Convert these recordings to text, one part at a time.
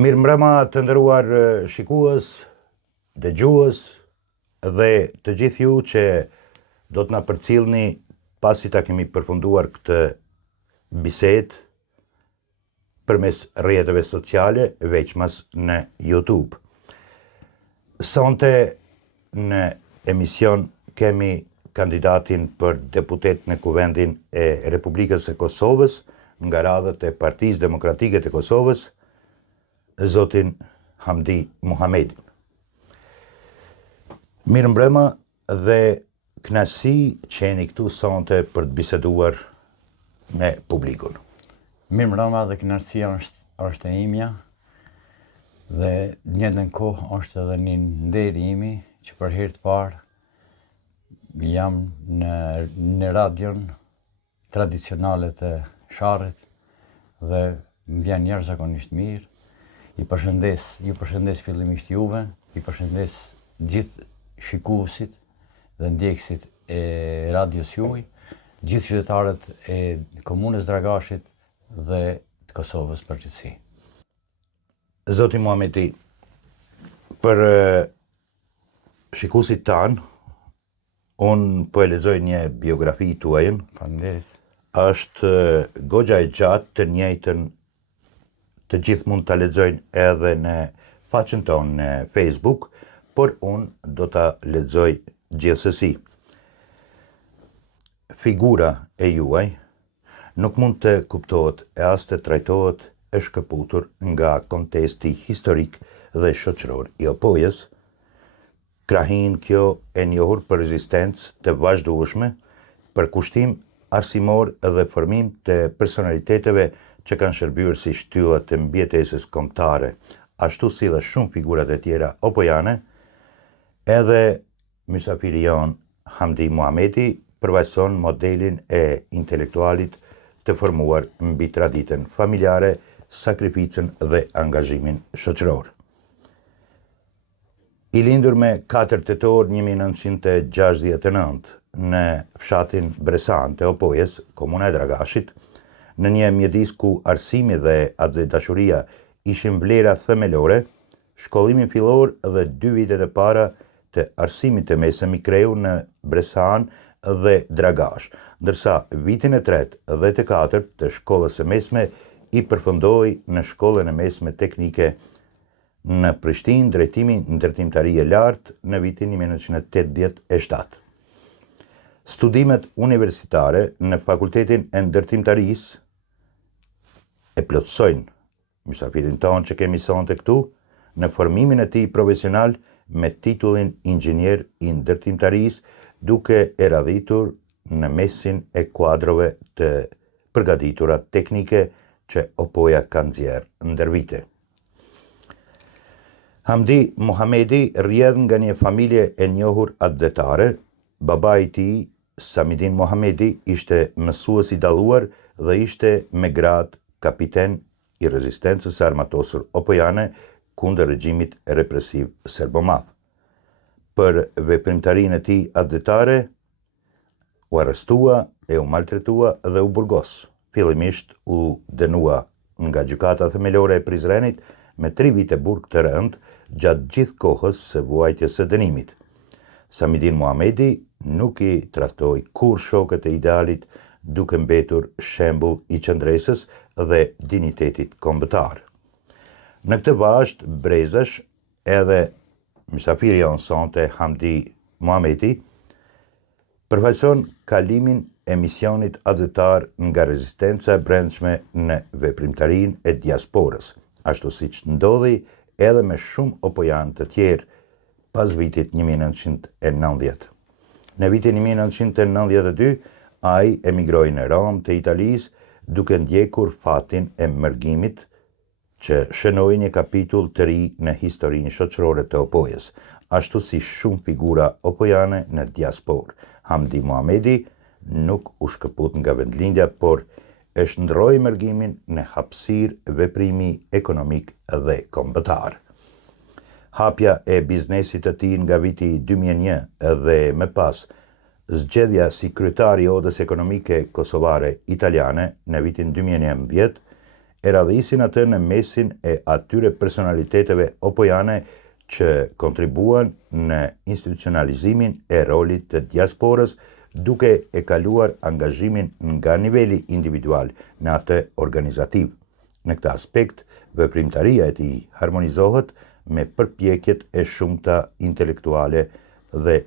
Mirë mbrëma të nderuar shikues, dëgjues dhe të gjithë ju që do të na përcjellni pasi ta kemi përfunduar këtë bisedë përmes rrjeteve sociale, veçmas në YouTube. Sonte në emision kemi kandidatin për deputet në Kuvendin e Republikës së Kosovës nga radhët e Partisë Demokratike të Kosovës, Zotin Hamdi Muhamedi. Mirë mbrëma dhe kënaqësi që jeni këtu sonte për të biseduar me publikun. Mirë mbrëma dhe kënaqësia është e imja dhe në njëjtën kohë është edhe një nder i imi që për herë të parë jam në radion tradicionale të Sharrit dhe më vjen jashtëzakonisht mirë. Ju përshëndes fillimisht juve, ju përshëndes gjithë shikuesit dhe ndjekësit e radios juaj, gjithë qytetarët e komunës Dragashit dhe të Kosovës përgjithësi. Zoti Muhamedi, për shikuesit tanë, unë po e lexoj një biografi tuaj. Faleminderit. Është goxha e gjatë, të njëjtën të gjithë mund të lexojnë edhe në faqen tonë në Facebook, por unë do ta lexoj gjithsesi. Figura e juaj nuk mund të kuptohet e as të trajtohet e shkëputur nga kontesti historik dhe shoqëror i opojës, krahin kjo e njohur për rezistencë të vazhdueshme, për kushtim arsimor dhe formim të personaliteteve që kanë shërbyer si shtylla të mbijetesës kombëtare, ashtu si dhe shumë figurat e tjera opojane, edhe mysafiri jon Hamdi Muhamedi përvajson modelin e intelektualit të formuar mbi traditën familjare, sakrificën dhe angazhimin shoqëror. I lindur me 4 tetor 1969 në fshatin Bresan të opojës, komuna e Dragashit, në një mjedis ku arsimi dhe atë dashuria ishin vlera themelore, shkollimin fillor dhe 2 vitet e para të arsimit të mesëm i kreu në Bresan dhe Dragash, ndërsa vitin e 3 dhe të 4 të shkollës së mesme i përfundoi në shkollën e mesme teknike në Prishtinë, drejtimin ndërtimtari e lartë në vitin 1987. Studimet universitare në Fakultetin e Ndërtimtarisë e plotësojnë mysafirin tonë që kemi sonte këtu në formimin e tij profesional me titullin inxhinier i ndërtimtarisë, duke e radhitur në mesin e kuadrove të përgatitura teknike që opoja ka nxjerrë ndër vite. Hamdi Muhamedi rrjedh nga një familje e njohur atletare. Babai i tij, Samidin Muhamedi, ishte mësues i dalluar dhe ishte me gradë kapiten i rezistencës armatosur opojane kundër regjimit represiv serbomadh. Për veprimtarinë e tij atletare u arrestua e u maltretua dhe u burgos. Fillimisht u dënua nga gjykata themelore e Prizrenit me 3 vite burg të rënd gjatë gjithë kohës së vuajtjes së dënimit. Samidin Muhamedi nuk i tradhtoi kur shokët e idealit, duke mbetur shembull i qëndresës dhe dinitetit kombëtar. Në këtë vazhd brezash edhe mysafiri jon sonte Hamdi Muhamedi përfaqëson kalimin e misionit atletar nga rezistenca e brendshme në veprimtarinë e diasporës, ashtu siç ndodhi edhe me shumë opojan të tjerë pas vitit 1990. Në vitin 1992, ai emigroi në Rom të Italisë, duke ndjekur fatin e mërgimit që shënoi një kapitull të ri në historinë shoqërore të opojës, ashtu si shumë figura opojane në diasporë. Hamdi Muhamedi nuk u shkëput nga vendlindja, por e shndroi mërgimin në hapësirë veprimi ekonomik dhe kombëtar. Hapja e biznesit të tij nga viti 2001 dhe më pas zgjedhja si kryetari i Odës Ekonomike Kosovare Italiane në vitin 2011 e radhisin atë në mesin e atyre personaliteteve opojane që kontribuan në institucionalizimin e rolit të diasporës duke e kaluar angazhimin nga niveli individual në atë organizativ. Në këtë aspekt, veprimtaria e tij harmonizohet me përpjekjet e shumta intelektuale dhe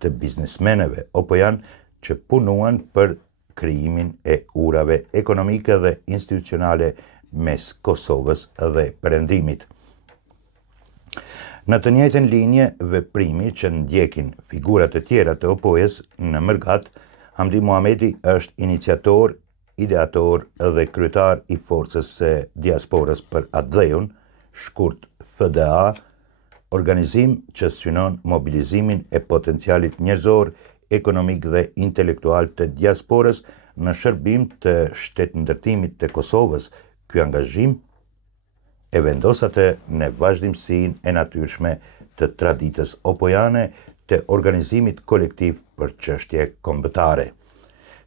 të biznesmeneve opojan që punuan për krijimin e urave ekonomike dhe institucionale mes Kosovës dhe Perëndimit. Në të njëjtën linje veprimi që ndjekin figurat e tjera të opojës në Mërgat, Hamdi Muhamedi është iniciator, ideator dhe kryetar i forcës së diasporës për Adleun, shkurt FDA, organizim që synon mobilizimin e potencialit njerëzor, ekonomik dhe intelektual të diasporës në shërbim të shtetëndërtimit të Kosovës. Ky angazhim e vendos atë në vazhdimsinë e natyrshme të traditës opojane të organizimit kolektiv për çështje kombëtare.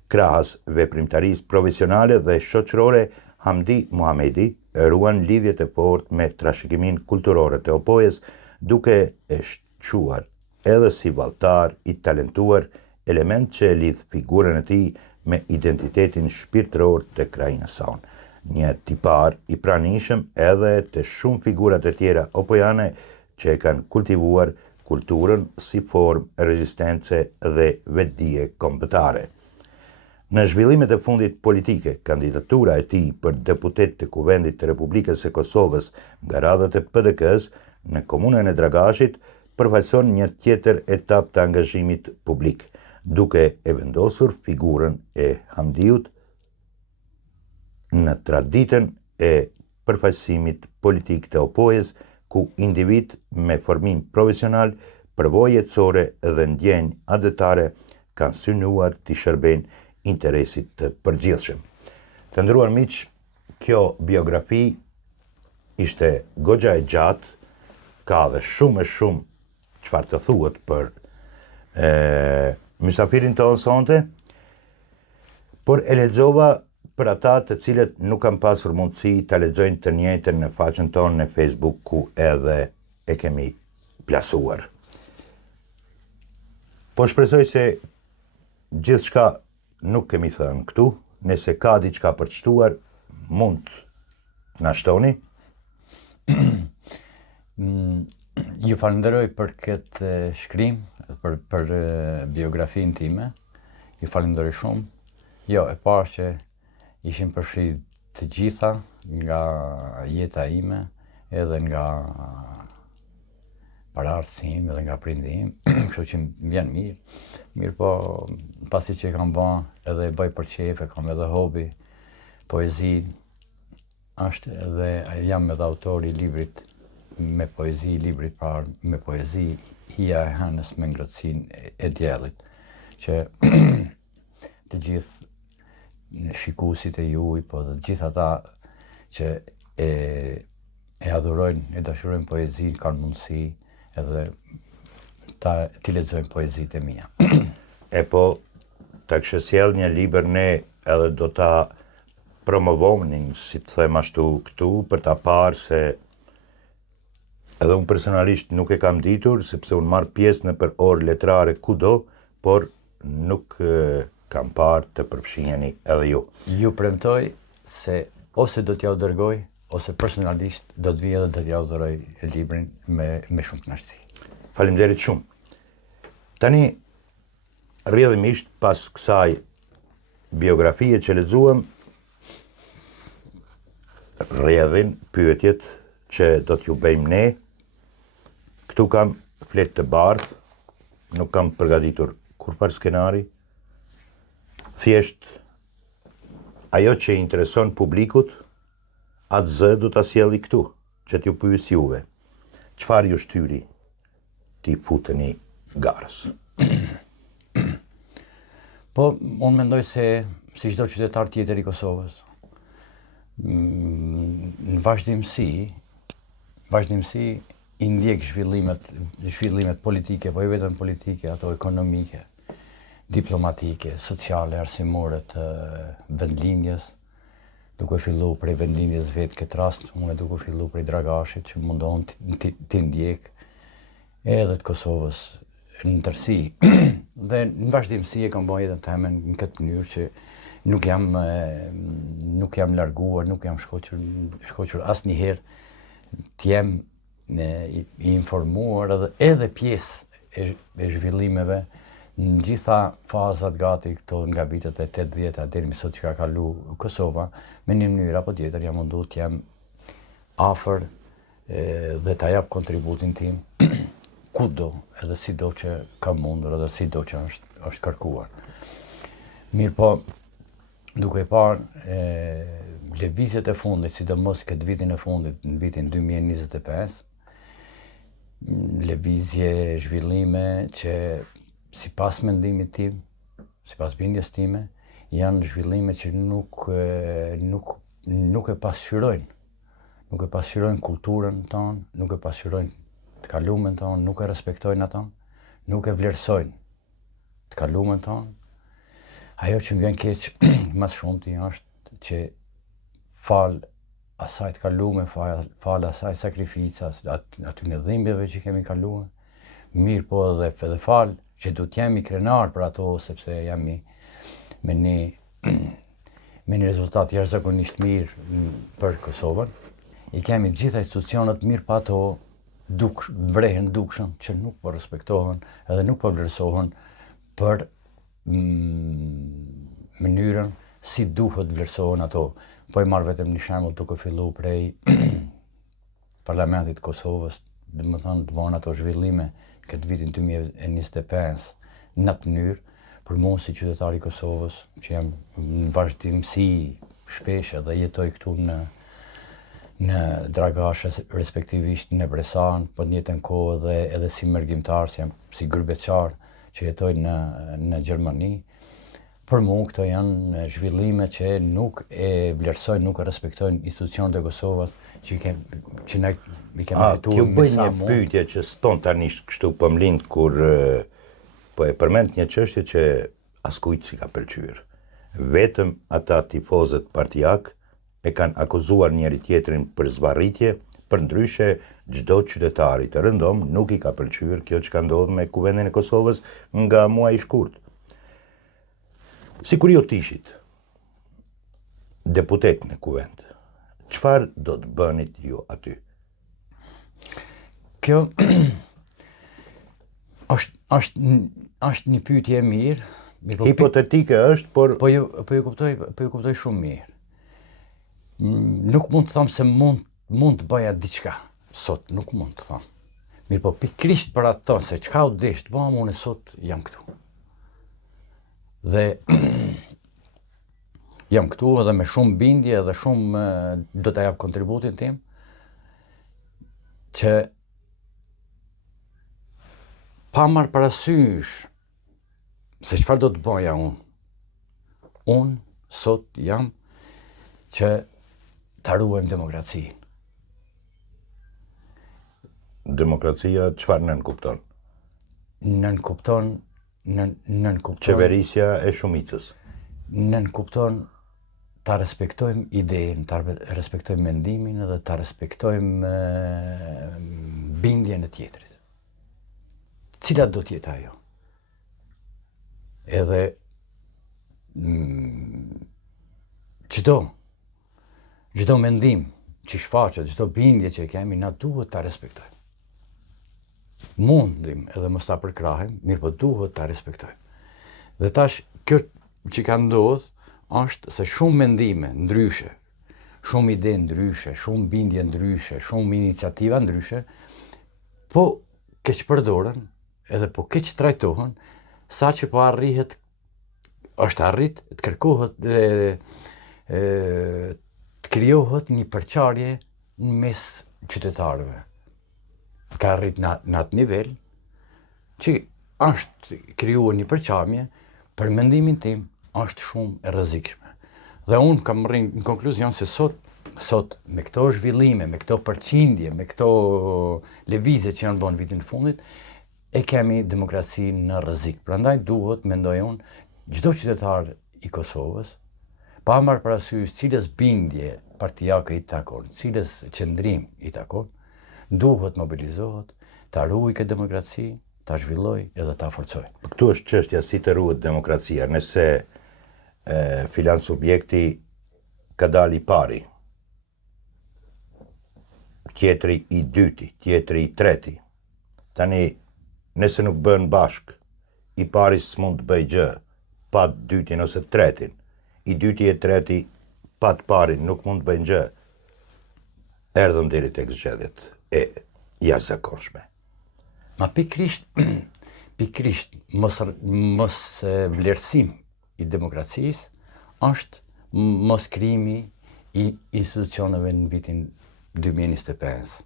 Krahas veprimtarisë profesionale dhe shoqërore, Hamdi Muhamedi ruan lidhjet e fortë me trashëgimin kulturore të opojës, duke e shquar edhe si valltar i talentuar, element që e lidh figurën e tij me identitetin shpirtëror të krajinës son. Një tipar i pranishëm edhe të shumë figurat e tjera opojane që e kanë kultivuar kulturën si formë rezistence dhe vetdije kombëtare. Në zhvillimet e fundit politike, kandidatura e tij për deputet të Kuvendit të Republikës së Kosovës nga radhët e PDK-s në komunën e Dragashit përfaqëson një tjetër etapë të angazhimit publik, duke e vendosur figurën e Hamdiut në traditën e përfaqësimit politik të opojës, ku individ me formim profesional, përvojë jetësore dhe ndjenjë adhetare kanë synuar të shërbejnë interesit të përgjithshëm. Të nderuar miq, kjo biografi ishte goxha e gjatë, ka dhe shumë e shumë çfarë të thuhet për mysafirin tonë sonte, por e lexova për ata të cilët nuk kanë pasur mundësi ta lexojnë të njëjtën në faqen tonë në Facebook, ku edhe e kemi plasuar. Po shpresoj se gjithçka nuk kemi thënë këtu, nëse ka diçka për të shtuar, mund të na shtoni. Ju falenderoj për këtë shkrim, për biografinë time. Ju falenderoj shumë. Jo, e parë që ishin përfshirë të gjitha nga jeta ime, edhe nga paraardhësi im, edhe nga prindi im, kështu që më vjen mirë, po pasi që kam bën edhe bëj për qejf, kam edhe hobi, poezi, është edhe jam edhe autor i librit me poezi, librit parë me poezi, Hija e hënës me ngrohtësinë e diellit, që të gjithë shikuesit e juaj, po dhe të gjithë ata që e adhurojnë, e dashurojnë poezinë, kanë mundësi edhe t'i lexojnë poezitë e mia. E po, ta kështë sjell një libër ne edhe do ta promovonin, si të them ashtu këtu, për ta parë se edhe unë personalisht nuk e kam ditur, sepse unë marr pjesë në për orë letrare kudo, por nuk kam parë të përfshiheni edhe ju. Ju premtoj se ose do t'ja u dërgoj, ose personalisht do të vi edhe do t'ja u dhuroj librin me shumë kënaqësi. Faleminderit shumë. Tani, rrjedhimisht pas kësaj biografie që lexuam, rrjedhin pyetjet që do t'ju bëjmë ne. Këtu kam fletë të bardhë, nuk kam përgatitur kurfar skenari. Thjesht ajo që i intereson publikut, atë zë du ta sjelli këtu, që t'ju pyes juve. Çfarë ju shtyri t'i futeni garës? Po, unë mendoj se si çdo qytetar tjetër i Kosovës, në vazhdimsi i ndjek zhvillimet politike, po jo vetëm politike, ato ekonomike, diplomatike, sociale, arsimore të vendlinjes, duke fillu prej vendindjes vetë këtë rast, unë duke fillu prej Dragashit që mundohen t'i ndjek edhe të Kosovës në tërësi. Dhe në vazhdimsi e kam bërë jetën temen në këtë mënyrë që nuk jam larguar, nuk jam shkoqur asnjëherë t'jem i informuar edhe pjesë e zhvillimeve në gjitha fazat gati këto nga vitet e 80-a deri më sot që ka kalu Kosova, me një mënyrë apo tjetër jam mundu t'jem afër dhe t'a jap kontributin tim kudo edhe sido që ka mundur edhe sido që është kërkuar. Mirë po, duke parë lëvizjet e fundit, sidomos këtë vitin e fundit, në vitin 2025, lëvizje zhvillime që sipas mendimit tim, sipas bindjes time, janë zhvillime që nuk e pasqyrojnë kulturën tonë, nuk e pasqyrojnë të kalumen tonë, nuk e respektojnë ato, nuk e vlerësojnë të kalumen tonë. Ajo që më vjen keq mas shumti është që fal asaj të kalume, fal asaj sakrificas, aty në dhimbjeve që kemi kaluar, mirë po edhe fal që du t'jemi krenar për ato, sepse jam me një rezultat jashtëzakonisht mirë për Kosovën. I kemi gjitha institucionet mirë pa ato vrehen dukshëm që nuk po respektohen edhe nuk po vlerësohen për mënyrën si duhet vlerësohen ato. Po i marrë vetëm një shembull duke fillu prej Parlamentit të Kosovës, dhe më thënë të vonë ato zhvillime këtë vitin 2025 në atë mënyrë, për mua si qytetari i Kosovës, që jam në vazhdimsi shpesh edhe jetoj këtu në Dragash, respektivisht në Bresan, për një njëjtën kohë edhe si mërgjimtar, si gërbeqar që jetoj në Gjermani. Për mua këto janë zhvillime që nuk e vlerësojnë, nuk e respektojnë institucionet e Kosovës që ne i kemi fituar me sa mund. Kjo bëj një pyetje që spontanisht kështu po më lind kur po e përmend një çështje që askujt si ka pëlqyer. Vetëm ata tifozët partijak e kanë akuzuar njëri tjetrin për zvarritje, përndryshe çdo qytetari të rëndom nuk i ka pëlqyer kjo që ka ndodhur me Kuvendin e Kosovës nga muaji i shkurt. Sikur jo t'ishit deputet në kuvend, çfarë do të bënit ju aty? Kjo është një pyetje e mirë. Hipotetike është, por Po ju kuptoj shumë mirë. Nuk mund të them se mund të bëja diçka sot, nuk mund të them. Mirë po pikrisht për atë thonë se çka u desh të bëjmë, unë sot jam këtu. Dhe jam këtu edhe me shumë bindje edhe shumë do të jap kontributin tim që pa marrë parasysh se çfarë do të bëja unë. Unë sot jam që ta ruajmë demokracinë. Demokracia çfarë nën kupton? Nën kupton Qeverisja e shumicës. Nën kupton ta respektojmë idenë, ta respektojmë mendimin edhe ta respektojmë bindjen e tjetrit. Cila do të jetë ajo? Edhe çdo mendim që shfaqet, çdo bindje që kemi, na duhet ta respektojmë. Mundim edhe mos ta përkrahim, mirë po duhet ta respektojmë. Dhe tash kjo që ka ndodhur është se shumë mendime ndryshe, shumë ide ndryshe, shumë bindje ndryshe, shumë iniciativa ndryshe, po keq përdoren edhe po keq trajtohen, saqë po është arrit të kërkohet të krijohet një përçarje në mes qytetarëve. Ka arrit në atë nivel që është krijuar një përçarje, për mendimin tim është shumë e rrezikshme. Dhe unë kam rrinë në konkluzion se sot me këto zhvillime, me këto përqindje, me këto lëvizje që janë bën vitin e fundit, e kemi demokracinë në rrezik. Prandaj duhet, mendoj unë, çdo qytetar i Kosovës, pa marrë parasysh cilës bindje partijake i takon, cilës qëndrim i takon, duhet mobilizohet, ta ruaj këtë demokraci, ta zhvilloj edhe ta forcoj. Këtu është çështja si të ruhet demokracia, nëse filan subjekti ka dalë i pari, tjetri i dyti, tjetri i treti. Tani, nëse nuk bën bashk, i pari s'mund të bëj gjë, pa të dytin ose të tretin. I dyti e treti, pa të parin, nuk mund të bëjnë gjë. Erdhëm deri tek zgjedhjet e jashtëzakonshme. Ma pikrisht mos vlerësim i demokracisë është mos krijimi i institucioneve në vitin 2025.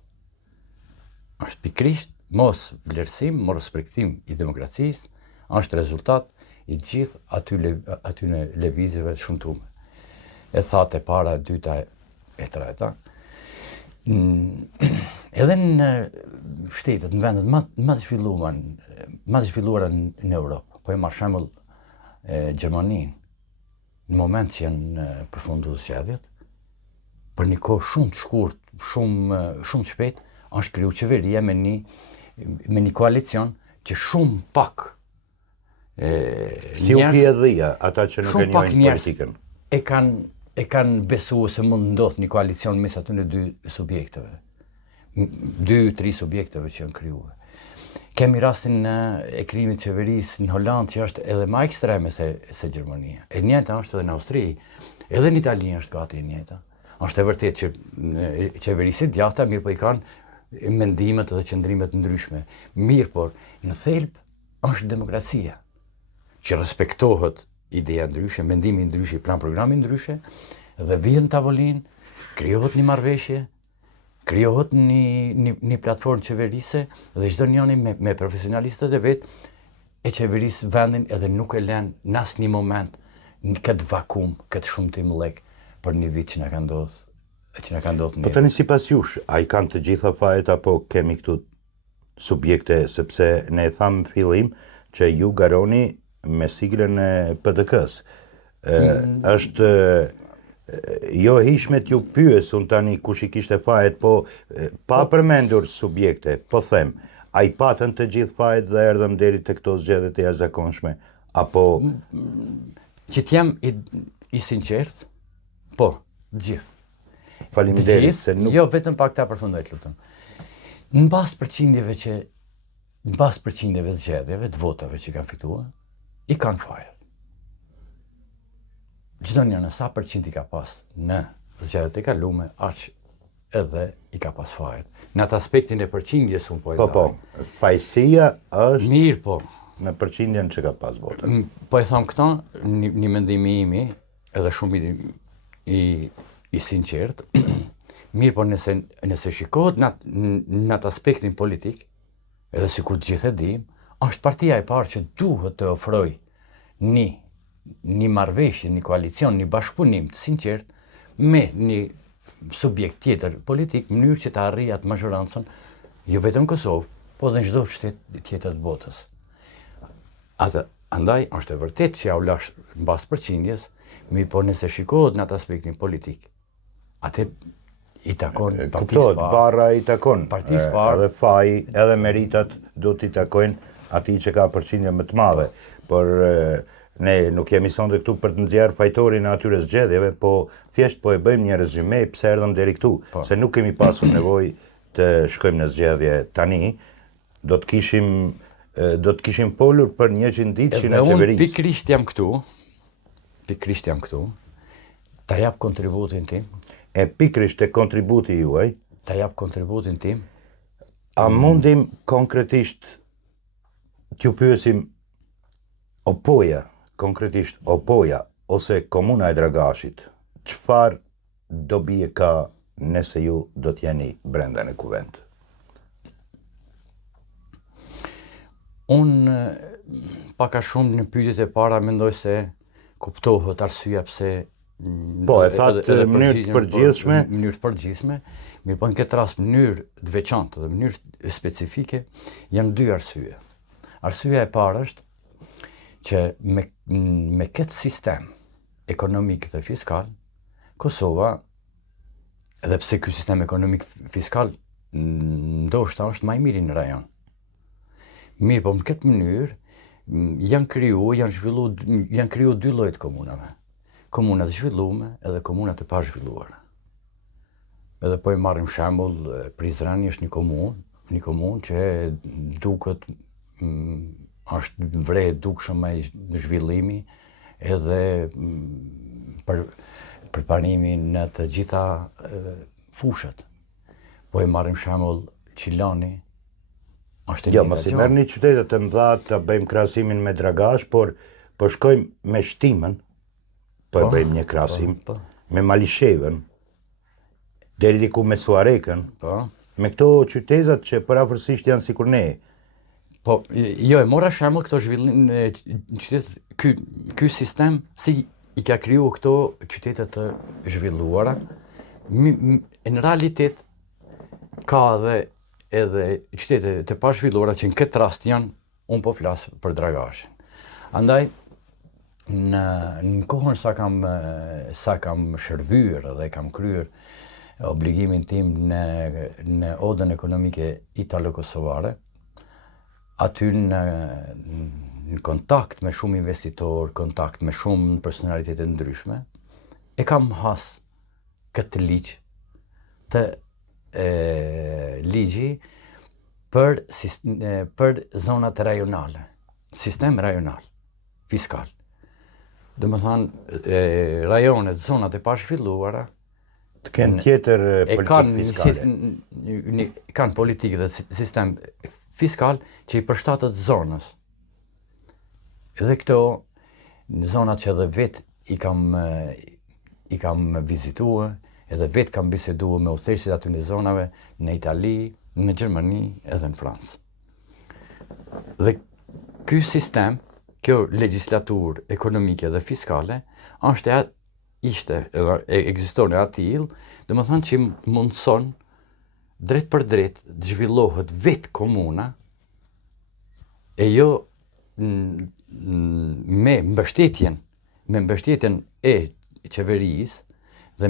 Është pikrisht mos vlerësim, mos respektim i demokracisë është rezultat i gjithë atyne lëvizjeve shumtume. E thatë e para, e dyta, e treta. Edhe në shtetet, në vendet më të zhvilluara në Europë, po e marr shembull Gjermaninë, në moment që janë përfunduar zgjedhjet, për një kohë shumë të shkurtë, shumë të shpejtë, është kriju qeveria me një koalicion që shumë pak Si u pje dhia, ata që nuk e njohin politikën. E kanë besuar se mund ndodh një koalicion mes atyre dy subjekteve. 2-3 subjekteve që janë krijuar. Kemi rastin e krijimit të qeverisë në Holandë që është edhe më ekstreme se Gjermania. E njëjta është edhe në Austri, edhe në Itali është gati e njëjta. Është e vërtetë që qeverisë djathta mirë po i kanë mendimet dhe qëndrimet ndryshme. Mirë por në thelb është demokracia që respektohet ideja ndryshe, mendimi ndryshe, plan programi ndryshe, dhe vjen në tavolinë, krijohet një marrëveshje, krijohet një platformë qeverise dhe çdo njëri me profesionalistët e vet e qeverisë vendin edhe nuk e lën në asnjë moment në këtë vakum, këtë shumtim lek për një vit që na ka ndodhur. Po tani sipas jush, a i kanë të gjitha fajet apo kemi këtu subjekte, sepse ne e thamë në fillim që ju garoni me siglën e PDK-s. Është jo hishme t'ju pyes unë tani kush i kishte fajet, po pa përmendur subjekte, po them, a i patën të gjithë fajet dhe erdhëm deri të këto zgjedhjet e jashtëzakonshme, apo... Që t'jam i sinqert, po, gjithë. Faleminderit se nuk... Jo, vetëm pak ta përfundoj, lutem. Në bazë përqindjeve zgjedhjeve, të votave që kanë fituar, i kanë fajet. Çdo njëri sa përqind i ka pas në zgjedhjet e kaluara, aq edhe i ka pas fajet. Në atë aspektin e përqindjes unë po e Po, fajësia është mirë, po. Në përqindjen që ka pas votën. Po e them këta, një mendim i imi, edhe shumë i sinqert, mirë, po nëse shikohet në atë aspektin politik, edhe sikur të gjithë e dim, është partia e parë që duhet të ofroj një marrëveshje, një koalicion, një bashkëpunim të sinqert me një subjekt tjetër politik, në mënyrë që të arrijë atë mazhorancën, jo vetëm Kosovë, po edhe në çdo shtet tjetër të botës. Andaj është e vërtetë që ja u lash mbas përqindjes, mirë, po nëse shikohet në atë aspektin politik, atë i takon partisë parë. Barra i takon. Partisë parë. Edhe faji, edhe meritat do t'i takojnë atij që ka përqindje më të madhe. Por ne nuk jemi sonde këtu për të nxjerrë fajtorin e atyre zgjedhjeve, po thjesht po e bëjmë një rezume pse erdhëm deri këtu, se nuk kemi pasur nevojë të shkojmë në zgjedhje tani, do të kishim polur për 100 ditë që në qeverisë. Edhe unë pikrisht jam këtu, ta jap kontributin tim. E pikrisht te kontributi juaj, ta jap kontributin tim. A mundim konkretisht t'ju pyesim konkretisht Opoja ose Komuna e Dragashit, çfarë dobi e ka nëse ju do t'jeni brenda në kuvent? Unë paka shumë në pyetjet e para mendoj se kuptohet arsyeja pse Po, e thatë në mënyrë të përgjithshme. Në mënyrë të përgjithshme, mirë po në këtë rast mënyrë të veçantë dhe mënyrë specifike, janë 2 arsye. Arsyeja e parë është që me këtë sistem ekonomik dhe fiskal, Kosova, edhe pse ky sistem ekonomik fiskal ndoshta është më i miri në rajon. Mirë, po në këtë mënyrë janë kriju dy lloje të komunave. Komunat e zhvilluara edhe komunat e pa zhvilluara. Edhe po i marrim shembull, Prizreni është një komunë që duket është vre dukshëm me zhvillimi edhe përparimi në të gjitha fushat. Po i marrim shembull Qilani, është Jo, mos i merrni qytetet të mëdha të bëjmë krahasimin me Dragash, por po shkojmë me Shtimën, po e bëjmë një krahasim, me Malishevën, deri diku me Suarekën, me këto qytetat që përafërsisht janë sikur ne. Po, jo, e mora shembull këto zhvillim qytet, ky sistem si i ka kriju këto qytetet të zhvilluara. Në realitet ka edhe qytetet të pa zhvilluara që në këtë rast janë, unë po flas për Dragashin. Andaj në kohën sa kam shërbyer dhe kam kryer obligimin tim në odën ekonomike italo-kosovare, aty në kontakt me shumë investitor, kontakt me shumë personalitete ndryshme, e kam has këtë ligj të ligji për zonat rajonale, sistem rajonal, fiskal. Dhe më thanë, rajonet, zonat e pazhvilluara, të kenë tjetër politikë fiskale. Kanë politikë dhe sistem fiskal që i përshtatet zonës. Edhe këto, në zonat që edhe vetë i kam vizituar, edhe vetë kam biseduar me udhëheqësit aty në zonave, në Itali, në Gjermani, edhe në Francë. Dhe ky sistem, kjo legjislaturë ekonomike dhe fiskale, ekziston e atill, dhe më thënë që mundëson drejt për drejt të zhvillohet vetë komuna e jo me mbështetjen e qeverisë dhe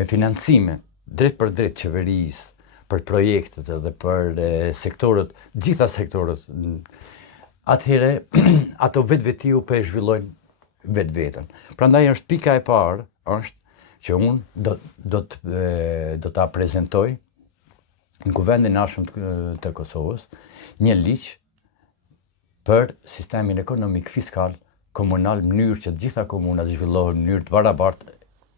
me financime drejt për drejt qeverisë për projektet dhe për sektorët, gjitha sektorët, atëhere ato vetë-vetiu për e zhvillojnë vetë-vetën. Prandaj është pika e parë, është që unë do ta prezentoj në Kuvendin Arshëm të Kosovës një ligj për sistemin ekonomik fiskal komunal, mënyrë që të gjitha komunat zhvillohen në mënyrë të barabartë,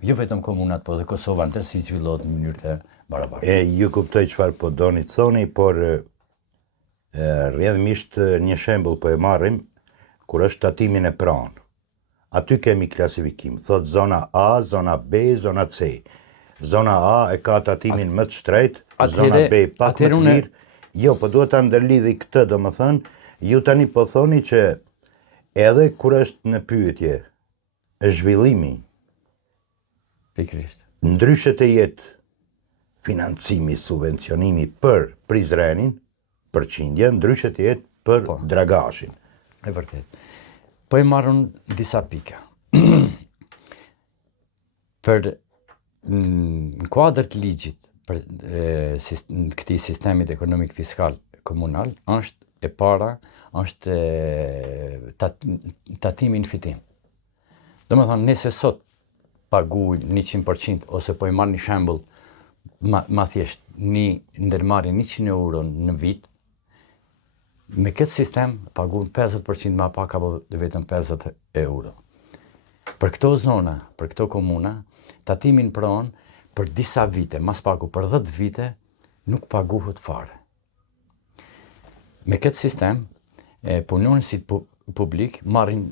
jo vetëm komunat, po dhe Kosova në tërësi zhvillohet në mënyrë të barabartë. Ju kuptoj çfarë po doni të thoni, por rrjedhimisht një shembull po e marrim kur është tatimin e pranë. Aty kemi klasifikim, thot zona A, zona B, zona C. Zona A e ka tatimin më të shtrejtë, zona B pak më të lirë. Jo, po duhet ta ndërlidhi këtë, domethënë, ju tani po thoni që edhe kur është në pyetje zhvillimi, pikërisht, ndryshe të jetë financimi, subvencionimi për Prizrenin, për Qindjen, ndryshe të jetë për Dragashin. E vërtet. Po e marrën disa pika. Për në kuadër të ligjit për këtij sistemit ekonomik fiskal komunal, është e para, është tatimi në fitim. Domethënë, nëse sot paguaj 100% ose po i marr një shembull ma thjesht, një ndërmarrje 100 euro në vit, me këtë sistem paguën 50% ma pak apo vetëm 50 euro. Për këto zona, për këto komuna, tatimin pranë për disa vite, mas paku për 10 vite, nuk paguhet fare. Me këtë sistem, punonësit publik marrin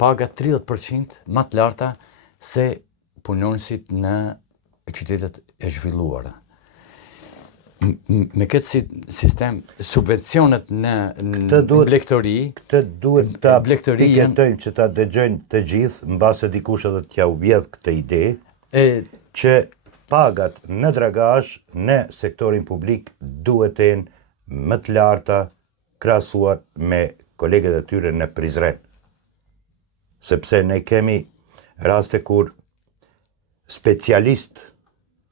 paga 30% më të larta se punonësit në qytetet e zhvilluara. Me këtë sistem, subvencionet në blegtori... Këtë duhet ta piketojmë që ta dëgjojnë të gjithë, mbase dikush edhe t'ja u vjedh këtë ide, që pagat në Dragash, në sektorin publik, duhet të jenë më të larta krahasuar me kolegët e tyre në Prizren. sepse ne kemi raste kur specialist,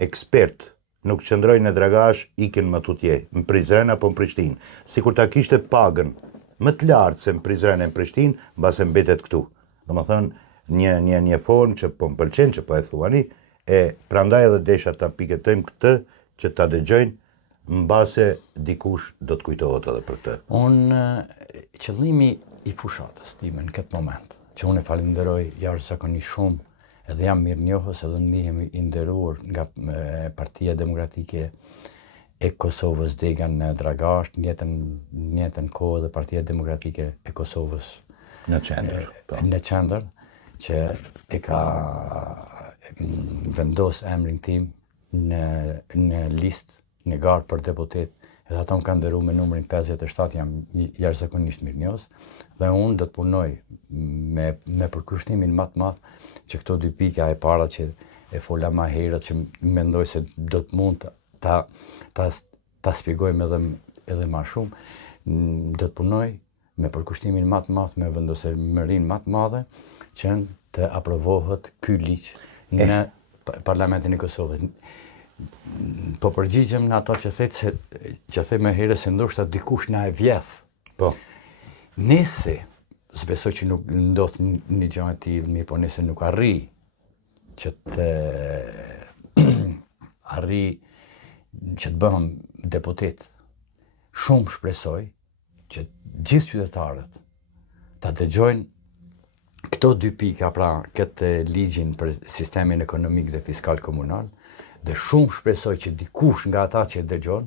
ekspert, nuk qëndrojnë në Dragash, ikin më tutje, në Prizren apo në Prishtinë. Sikur ta kishte pagën më të lartë se në Prizren e në Prishtinë, mbase mbetet këtu. Domethënë një formë që po më pëlqen që po e thuani, e prandaj edhe desha ta piketojmë këtë që ta dëgjojnë mbase dikush do të kujtohet edhe për këtë. Unë qëllimi i fushatës time në këtë moment, që unë e falenderoj jashtëzakonisht shumë, edhe jam mirënjohës edhe ndihem i nderuar nga Partia Demokratike e Kosovës Dega në Dragash, njëtën kohë dhe Partia Demokratike e Kosovës Në qendër. në qendër, që e ka vendos emrin tim në listë, në garë për deputet, edhe ato më kanë nderuar me numrin 57, jam jashtëzakonisht mirënjohës, dhe unë do të punoj me përkushtimin më të madh që këto dy pika e para që e fola më herët, që mendoj se do të mund ta shpjegojmë edhe më shumë, do të punoj me përkushtimin më të madh, me vendosemërinë më të madhe, që të aprovohet ky ligj në Parlamentin e Kosovës. Po përgjigjem në ato që the më herët se ndoshta dikush na e vjedh. Po. Nëse, s'besoj që nuk ndodh një gjë e tillë, po nëse nuk arri që të që të bëhem deputet, shumë shpresoj që gjithë qytetarët ta dëgjojnë këto dy pika, pra këtë ligjin për sistemin ekonomik dhe fiskal komunal, dhe shumë shpresoj që dikush nga ata që e dëgjon,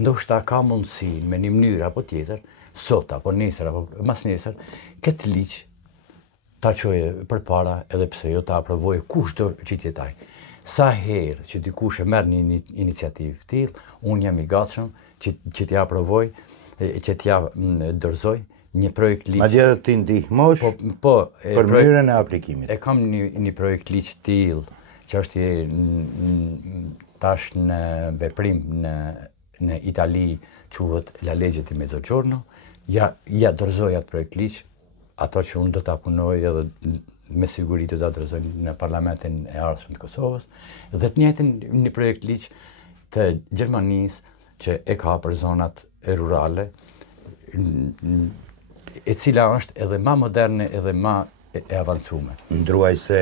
ndoshta ka mundësi me një mënyrë apo tjetër, sot apo nesër apo mas nesër, këtë ligj ta çoje përpara, edhe pse jo ta aprovojë kushdo që tjetaj. Sa herë që dikush e merr një iniciativë të tillë, unë jam i gatshëm që t'ja aprovoj, që t'ja dorëzoj një projekt ligj. Madje edhe ti ndihmosh për mënyrën e aplikimit. E kam një projekt ligj të tillë që është tash në veprim në Itali, quhet La Legge di Mezzogiorno. Ja dorëzoj atë projekt ligj, ato që unë do ta punoj edhe me siguri do ta dorëzoj në Parlamentin e ardhshëm të Kosovës, dhe të njëjtin një projekt ligj të Gjermanisë që e ka për zonat rurale, e cila është edhe më moderne edhe më e avancuar. Ndruaj se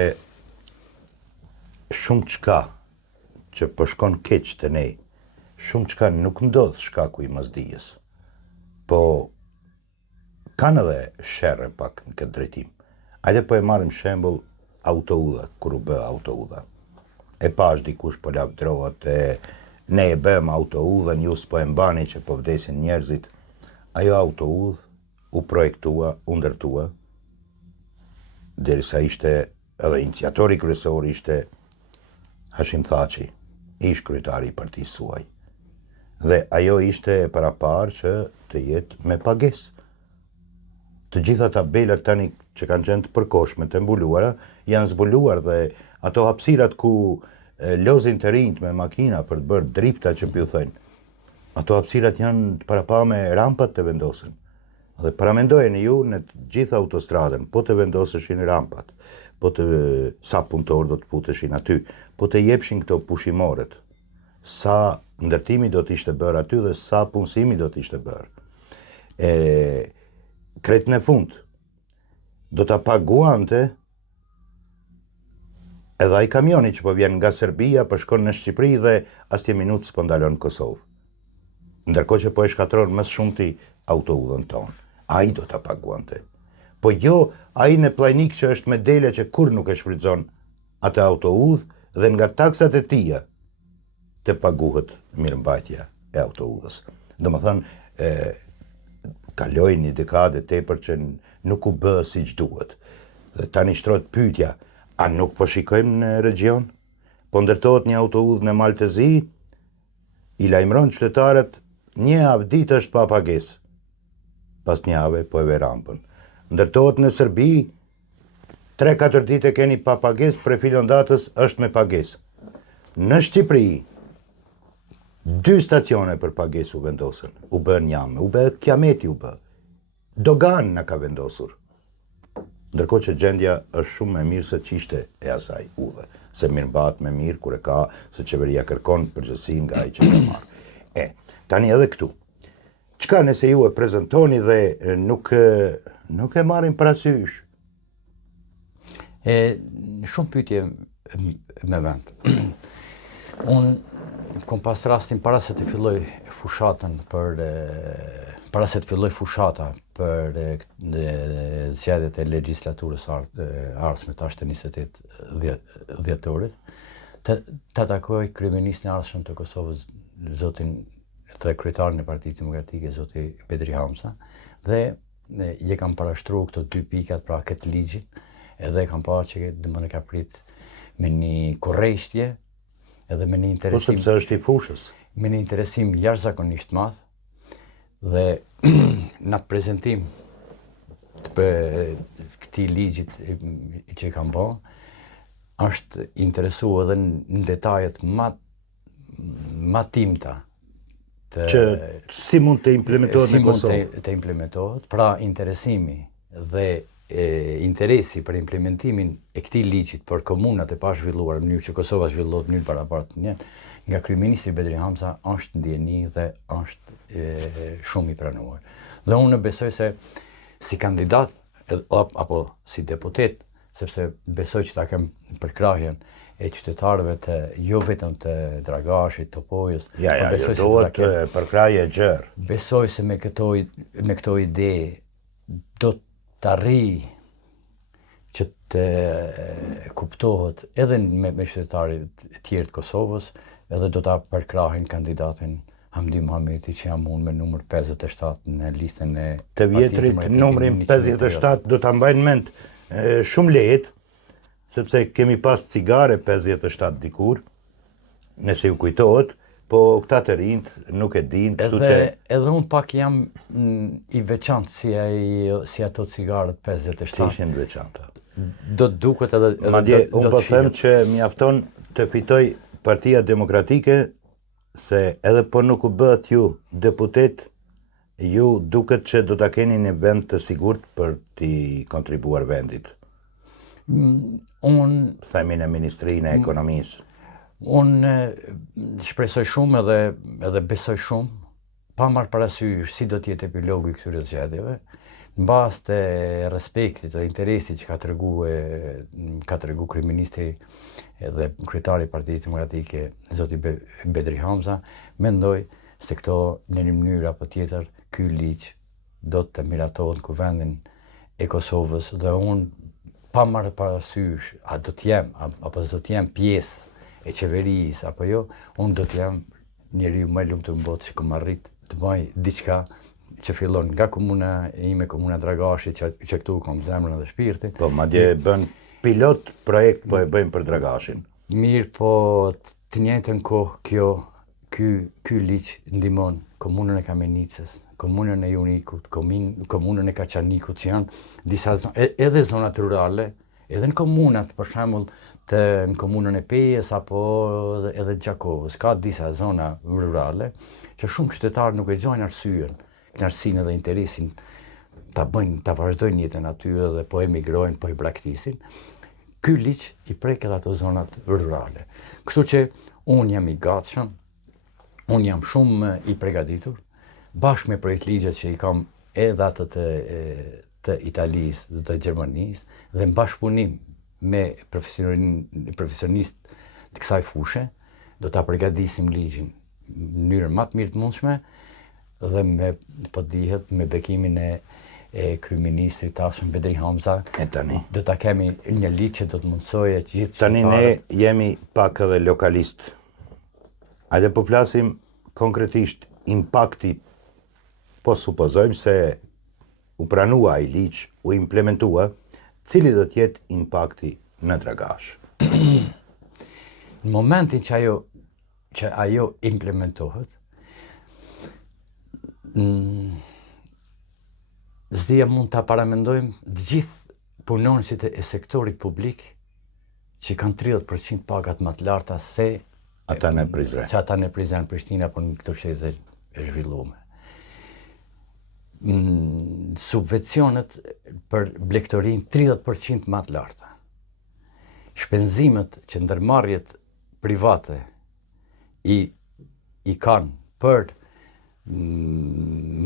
shumë çka që po shkon keq të ne, shumë çka nuk ndodh shkaku i mosdijes, po kanë edhe sherrë pak në këtë drejtim. Hajde po e marrim shembull autoudha, kur u bë autoudha. E pash dikush po lavdrohet, ne e bëm autoudhën, ju s'po e mbani që po vdesin njerëzit. Ajo autoudhë u projektua, u ndërtua, derisa ishte edhe iniciatori kryesor ishte Hashim Thaçi, ish kryetari i partisë suaj. Dhe ajo ishte e parapar që të jetë me pagesë. Të gjitha tabelat tani që kanë qenë të përkohshme, të mbuluara, janë zbuluar, dhe ato hapësirat ku lozin të rinjt me makina për të bërë drifta që pju thënë, ato hapësirat janë të parapar me rampat të vendosen. Dhe paramendojeni ju në të gjitha autostradën, po të vendoseshin rampat, po të sa punëtor do të puteshin aty, po të jepshin këto pushimoret, sa ndërtimi do të ishte bërë aty dhe sa punësimi do të ishte bërë. Kretë në fund, do të paguante edhe ai kamioni që po vjen nga Serbia, po shkon në Shqipëri dhe asnjë minutë s'po ndalon në Kosovë. Ndërkohë që po e shkatron më shumti autoudhën tonë. Ai do të paguante. Po jo ai në plajnik që është me dele që kur nuk e shfrytëzon atë autoudhë dhe nga taksat e tija të paguhet mirëmbajtja e autoudhës. Domethënë, kaloi një dekadë tepër që nuk u bë siç duhet. Dhe tani shtrohet pyetja, a nuk po shikojmë në region? Po ndërtohet një autoudhë në Maltezi, i lajmëron qytetarët, një javë ditë është pa pagesë. Pas një jave po e ve rampën. Ndërtohet në Serbi, 3-4 ditë e keni pa pagesë, pre filondatës është me pagesë. Në Shqipëri, 2 stacione për pagesë u vendosën, u bë njame, u bë kiameti u bë. Dogan në ka vendosur. Ndërkohë që gjendja është shumë më mirë se ç'ishte e asaj udhe, se mirëmbahet më mirë kur e ka, se qeveria kërkon përgjegjësinë nga ai që ka marrë. Tani edhe këtu. Çka nëse ju e prezantoni dhe nuk e marrin parasysh? Shumë pyetje me vend. Unë kom pas rastin para se të filloj fushatën para se të filloj fushata për zgjedhjet e legjislaturës ardhshme tash të 28 dhjetorit, të takoj kryeministin e ardhshëm të Kosovës, zotin dhe kryetarin e Partisë Demokratike, zoti Bedri Hamza, dhe je kam parashtruar këto 2 pikat, pra këtë ligjin, edhe kam parë që domethënë ka prit me një korrejtje edhe me një interesim. Po sepse është i fushës. Me një interesim jashtëzakonisht madh dhe në prezantim të këtij ligjit që kam bërë, është interesuar edhe në detajet ma timta që si mund të implementohet në Kosovë. Si mund të implementohet, pra interesimi dhe interesi për implementimin e këtij ligjit për komunat e pazhvilluara në mënyrë që Kosova zhvillohet në mënyrë barabartë nga kryeministri Bedri Hamza është ndjeni dhe është shumë i pranuar. Dhe unë besoj se si kandidat apo si deputet, sepse besoj që ta kem përkrahjen e qytetarëve të jo vetëm të Dragashit, Topojës. Dohet përkrahje gjerë. Besoj se me këto ide do të arrijë që të kuptohet edhe me qytetarit tjerë të Kosovës, edhe do ta përkrahin kandidatin Hamdi Muhameti, që jam unë me numër 57 në listën e të vjetrit. Numrin 57 do ta mbajnë mend shumë lehtë, sepse kemi pas cigare 57 dikur, nëse ju kujtohet, po këta të rinjt nuk e dinë, kështu që edhe unë pak jam i veçantë si ato cigaret 57. Ishin veçanta. Do të duket edhe madje unë po them që mjafton të fitoj Partia Demokratike, se edhe po nuk u bëhet ju deputet, ju duket që do ta keni një vend të sigurt për t'i kontribuar vendit. Themi në Ministrinë e Ekonomisë. Unë shpresoj shumë edhe besoj shumë, pa marrë parasysh si do t'jetë epilogu i këtyre zgjedhjeve, në bazë të respektit dhe interesit që ka tregu kryeministri dhe kryetari i Partisë Demokratike, zoti Bedri Hamza, mendoj se këto në një mënyrë apo tjetër ky ligj do të miratohet në kuvendin e Kosovës, dhe unë pa marrë parasysh a do t'jem apo do t'jem pjesë e qeverisë apo jo, unë do t'jam njeriu më i lumtur në botë që kam arrit të bëj diçka që fillon nga komuna ime, komuna Dragashi, që këtu kam zemrën dhe shpirtin. Po madje bën pilot projekt, po e bëjmë për Dragashin. Mirë, po të njëjtën kohë ky ligj ndihmon komunën e Kamenicës, komunën e Junikut, komunën e Kaçanikut, që janë disa edhe zonat rurale, edhe në komunat, për shembull, në komunën e Pejës apo edhe Gjakovës, ka disa zona rurale që shumë qytetarë nuk e gjojnë arsyen, knarsinë dhe interesin ta vazhdojnë jetën aty dhe po emigrojnë, po i braktisin. Ky ligj i prek edhe ato zonat rurale. Kështu që unë jam i gatshëm, unë jam shumë i përgatitur, bashkë me projekt ligjet që i kam edhe atë të Italisë dhe Gjermanisë, dhe në bashkëpunim me profesionistë të kësaj fushë, do ta përgatisim ligjin në mënyrën më të mirë të mundshme, dhe me bekimin e kryeministrit tashëm Bedri Hamza. Do ta kemi një ligj që do të mundsojë gjithë. Tani ne jemi pak edhe lokalist. Hajde po flasim konkretisht impakti, po supozojmë se u pranua ai ligj, u implementua, cili do të jetë impakti në Dragash? Në momentin që ajo implementohet, s'dia mund ta paramendojmë të gjithë punonësit e sektorit publik që kanë 30% pagat më të larta se ata në Prizren. Se ata në Prizren, Prishtina, apo në këto shtete e zhvilluara. subvencionet për blegtorin 30% më të larta. Shpenzimet që ndërmarrjet private i kanë për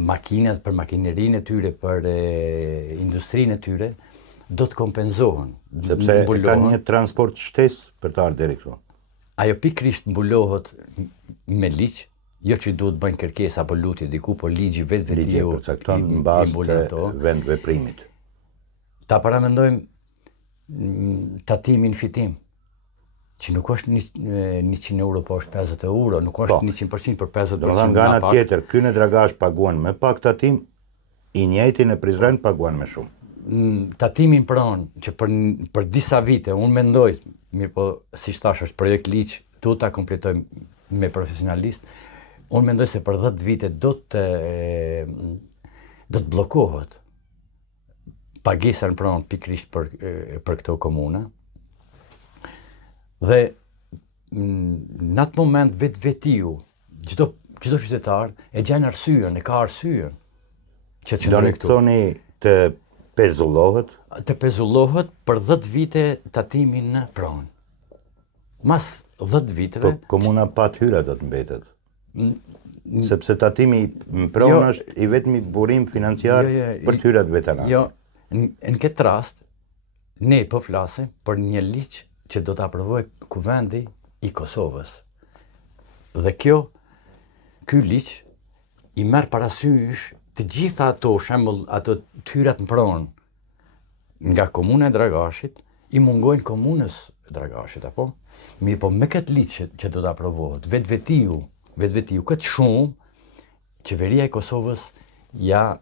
makinat, për makinerinë e tyre, për industrinë e tyre, do të kompenzohen. Sepse kanë një transport shtesë për të ardhur deri këtu. Ajo pikërisht mbulohet me ligj, jo që duhet bëjnë kërkesë apo lutje diku, po ligji vetë Ligji i përcakton mbazë të vendveprimit. Ta paramendojmë tatimin fitim, që nuk është 100 euro, po është 50 euro, nuk është 100% për 50% Domethënë nga ana tjetër, ky në Dragash paguan me pak tatim, i njëjti në Prizren paguan me shumë. Tatimin pranë që për disa vite, unë mendoj, mirë po si thash është projekt ligj, duhet ta kompletojmë me profesionalist, unë mendoj se për 10 vite do të bllokohet pagesa në pranë pikërisht për këto komune. Dhe në atë moment vetiu, çdo qytetar e gjen arsyeën, ka arsyeën që të qëndrojë këtu. Do të thoni të pezullohet? Të pezullohet për 10 vite tatimin në pranë. Mas 10 viteve... Po komuna pa hyra do të mbetet. Sepse tatimi në pranë është i vetmi burim financiar për hyrat veteranëve. Jo, në këtë rast, ne po flasim për një ligj që do të aprovoj Kuvendi i Kosovës. Dhe ky ligj i merr parasysh të gjitha ato hyrat në pranë nga komuna e Dragashit, i mungojnë komunës e Dragashit, apo? Mirë, po me këtë ligj që do të aprovohet, vetvetiu këtë shumë, qeveria e Kosovës ja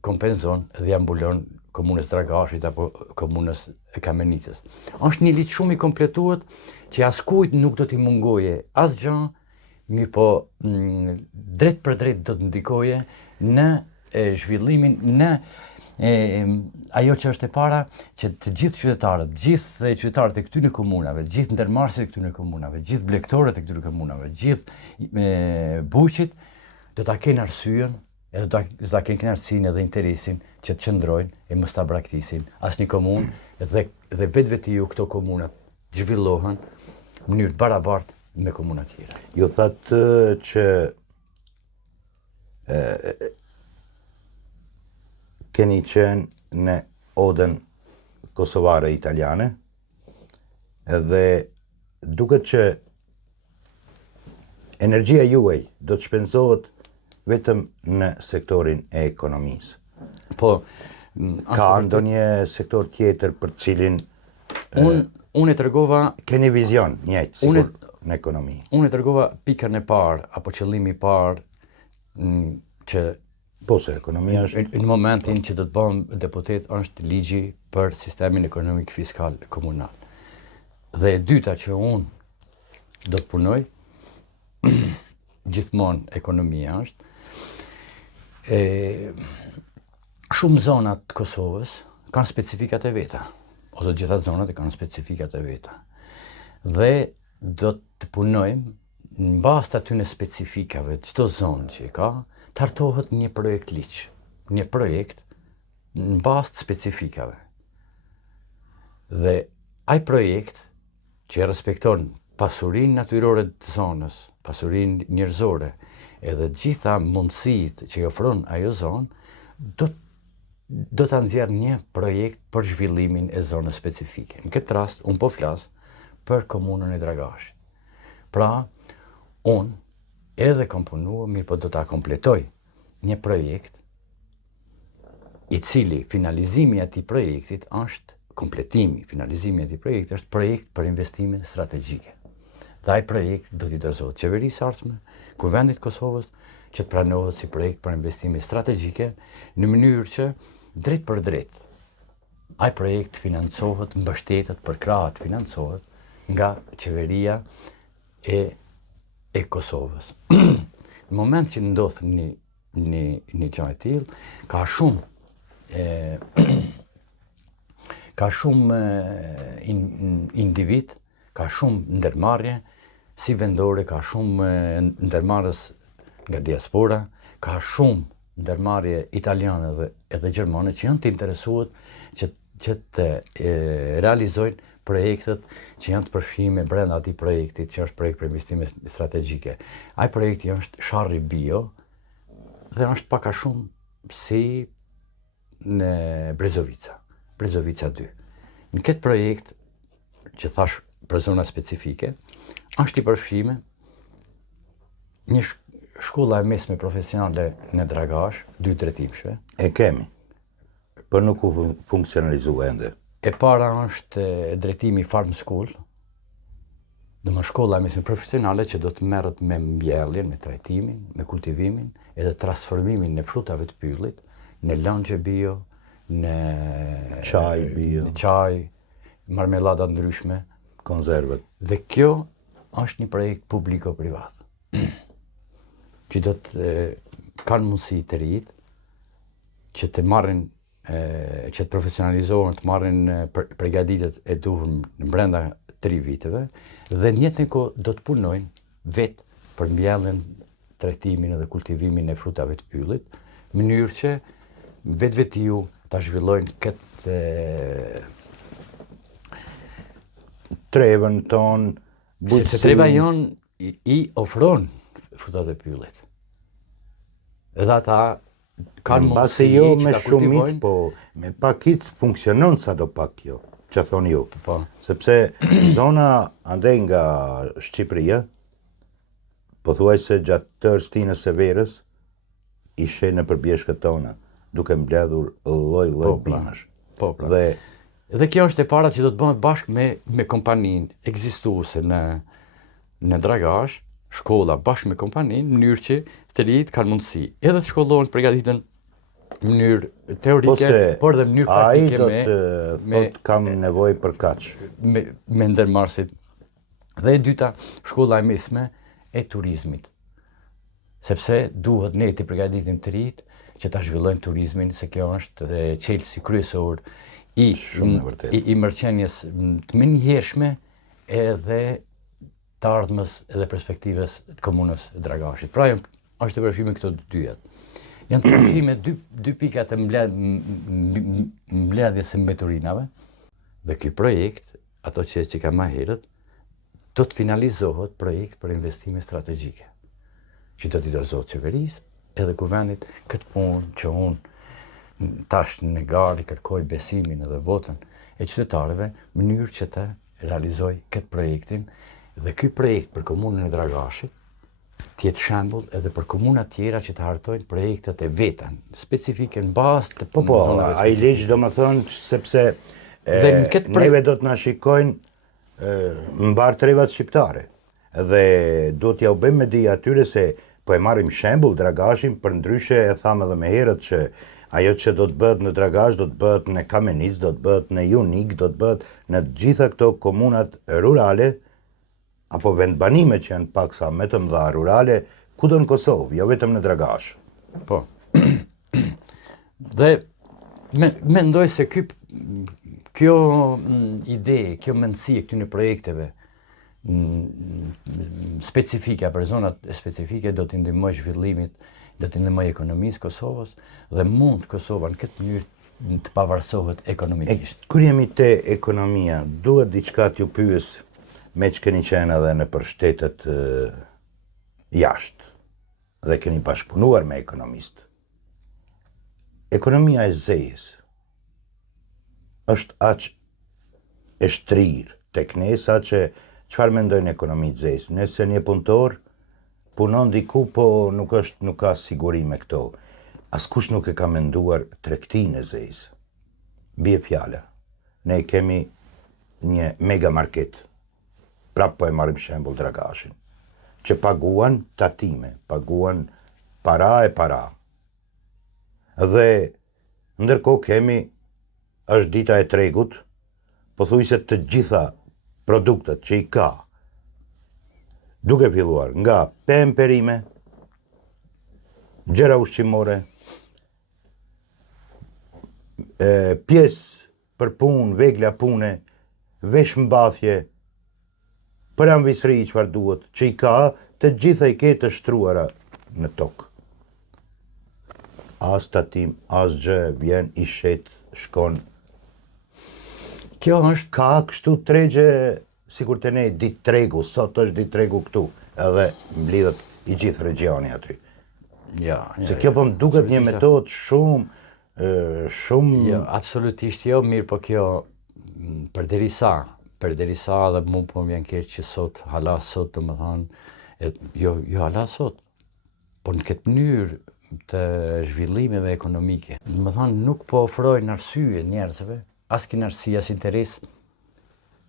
kompenzon dhe ja mbulon komunës Dragashit apo komunës e Kamenicës. Është një ligj shumë i kompletuar që askujt nuk do t'i mungoje asgjë, mirë po drejt për drejt do të ndikoje në zhvillimin, në ajo që është e para, që të gjithë qytetarët e këtyre komunave, të gjithë ndërmarrësit e këtyre komunave, të gjithë blegtorët e këtyre komunave, të gjithë buqit, do ta kenë arsyeën, edhe do ta kenë kënaqësinë edhe interesin që të qëndrojnë e mos ta braktisin asnjë komunë dhe vetvetiu këto komuna zhvillohen në mënyrë barabartë me komuna tjera. Ju thatë që keni qenë në odën kosovare italiane edhe duket që energjia juaj do të shpenzohet vetëm në sektorin e ekonomisë. Po, ka ndonjë sektor tjetër për cilin unë e tregova, keni vizion njëjtë sigur në ekonomi. Unë e tregova pikën e parë apo qëllimi i parë që po se ekonomia është në momentin që do të bëhem deputet është ligji për sistemin ekonomik fiskal komunal. Dhe e dyta që unë do të punoj gjithmonë ekonomia është shumë zonat të Kosovës kanë specifikat e veta, ose gjitha zonat e kanë specifikat e veta. Dhe do të punojmë në bazë të atyre specifikave çdo zonë që ka, të hartohet një projekt ligj, një projekt në bazë të specifikave. Dhe ai projekt që respekton pasurinë natyrore të zonës, pasurinë njerëzore, edhe gjitha mundësitë që i ofron ajo zonë, do ta nxjerrë një projekt për zhvillimin e zonës specifike. Në këtë rast, unë po flas për komunën e Dragashit. Pra, unë edhe kam punuar, mirë po do ta kompletoj një projekt i cili finalizimi i atij projektit është finalizimi i atij projekti është projekt për investime strategjike. Dhe ai projekt do t'i dorëzohet qeverisë ardhshme, Kuvendit të Kosovës, që të pranohet si projekt për investime strategjike, në mënyrë që drejt për drejt ai projekt financohet, mbështetet, përkrahet, financohet nga qeveria e Kosovës. Në moment që ndodh një gjë e tillë, ka shumë individ, ka shumë ndërmarrje, si vendore, ka shumë ndërmarrës nga diaspora, ka shumë ndërmarrje italiane dhe edhe gjermane që janë të interesuar që të realizojnë projektet që janë të përfshime brenda atij projektit që është projekt për investime strategjike. Ai projekti është Sharri Bio dhe është pak a shumë si në Brezovica 2. Në këtë projekt që thash për zona specifike, është i përfshime një shkolla e mesme profesionale në Dragash, 2 drejtimshme. E kemi, për nuk u funksionalizu ende. E para është drejtimi Farm School, dhe më shkolla e mesme profesionale që do të merret me mbjelljen, me trajtimin, me kultivimin, edhe transformimin në frutave të pyllit, në lëngje bio, në Çaj bio, çaj, marmelada ndryshme, konservet. Dhe kjo është një projekt publiko-privat, që do të kanë mundësi të rinjt që të marrin, që të profesionalizohen, të marrin përgatitjet e duhur në brenda 3 viteve, dhe në njëjtën kohë do të punojnë vetë për mbjelljen, trajtimin dhe kultivimin e frutave të pyllit, në mënyrë që vetë ta zhvillojnë këtë trevën ton, sepse treva jonë i ofron frutat e pyllit. Edhe ata kanë mundësi me që ta shumic, kultivojnë. po me pakic funksionon sa do pak kjo, që thoni ju. Po. Sepse zona andej nga Shqipëria, pothuajse gjatë tërë stinës së verës, ishe në përbjeshkët tona, duke mbledhur lloj bimash. Po, pra. Dhe kjo është e para që do të bëhet bashkë me kompaninë ekzistuese në Dragash, shkolla bashkë me kompaninë, në mënyrë që të rinjt kanë mundësi edhe të shkollohen, të përgatiten në mënyrë teorike, por edhe në mënyrë praktike ai do të thotë kam nevojë për kaç. Me ndërmarrësit. Dhe e dyta, shkolla e mesme e turizmit. Sepse duhet ne të përgatitim të rinjt që ta zhvillojnë turizmin, se kjo është dhe çelësi kryesor i mërqenjes të menjëhershme edhe të ardhmës edhe perspektives të komunës Dragashit. Pra është të përfshime këto dyja. Janë të përfshime dy pikat e mbledhjes së mbeturinave, dhe ky projekt, ato që ka më herët, do të finalizohet projekt për investime strategjike, që do t'i dorëzohet qeverisë edhe kuvendit këtë punë që unë tash në garë kërkoj besimin edhe votën e qytetarëve në mënyrë që të realizoj këtë projektin, dhe ky projekt për komunën e Dragashit të jetë shembull edhe për komuna tjera që të hartojnë projektet e veta, specifike në bazë të zonave specifike. Ai ligj domethënë sepse neve do të na shikojnë mbar trevat shqiptare, dhe do t'ja u bëjmë me di atyre se po e marrim shembull Dragashin, për ndryshe e thamë edhe më herët që ajo që do të bëhet në Dragash, do të bëhet në Kamenic, do të bëhet në Junik, do të bëhet në gjitha këto komunat rurale, apo vendbanime që janë paksa më të mëdha rurale, kudo në Kosovë, jo vetëm në Dragash. Po. Dhe mendoj se kjo ide, kjo mendësi e këtyre projekteve specifike për zonat specifike do t'i ndihmojë zhvillimit, do t'i ndihmojë ekonomisë Kosovës, dhe mund Kosova në këtë mënyrë të pavarësohet ekonomikisht. Kur jemi te ekonomia, duhet diçka t'ju pyes, me që keni qenë edhe në për shtetet jashtë dhe keni bashkëpunuar me ekonomistë. Ekonomia e zejës është aq e shtrirë tek ne sa që çfarë mendojnë ekonomitë zejës. Nëse një punëtor punon diku, po nuk ka siguri me këto. Askush nuk e ka menduar tregtinë e zejës. Bie fjala. Ne kemi një mega market. Prap po e marrim shembull Dragashin, që paguan tatime, paguan para. Dhe ndërkohë kemi, është dita e tregut, pothuajse të gjitha produktet që i ka, duke filluar nga pemë perime, gjëra ushqimore, pjesë për punë, vegla pune, vesh mbathje, për ambisri çfarë duhet, që i ka, të gjitha i ke të shtruara në tokë. as tatim, as gjë, vjen i shet, shkon. Kjo është Ka kështu tregje, sikur të ne ditë tregu, sot është ditë tregu këtu, edhe mblidhet i gjithë regioni aty. Se kjo po më duket një metodë shumë... Jo, absolutisht jo, mirë po kjo, përderisa dhe mu po më vjen keq që sot, hala sot të më thanë, jo hala sot, po në këtë mënyrë të zhvillimeve ekonomike, dhe më thanë nuk po ofrojnë arsye njerëzve, as kin arsye, as interes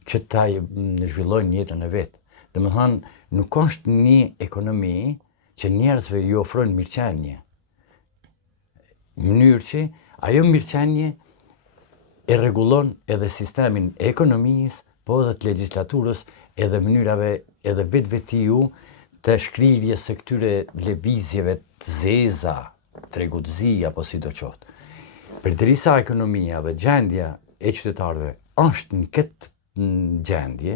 që ta zhvillojnë jetën e vetë. Dhe më thanë, nuk është një ekonomi që njerëzve ju ofrojnë mirëqenie. Në mënyrë që ajo mirëqenie e rregullon edhe sistemin e ekonomisë, po edhe të legjislaturës, edhe mënyrave edhe vetvetiju të shkrirjes së këtyre lëvizjeve të zeza, tregutëzi apo sidoqoftë. Përderisa ekonomia dhe gjendja e qytetarëve është në këtë gjendje,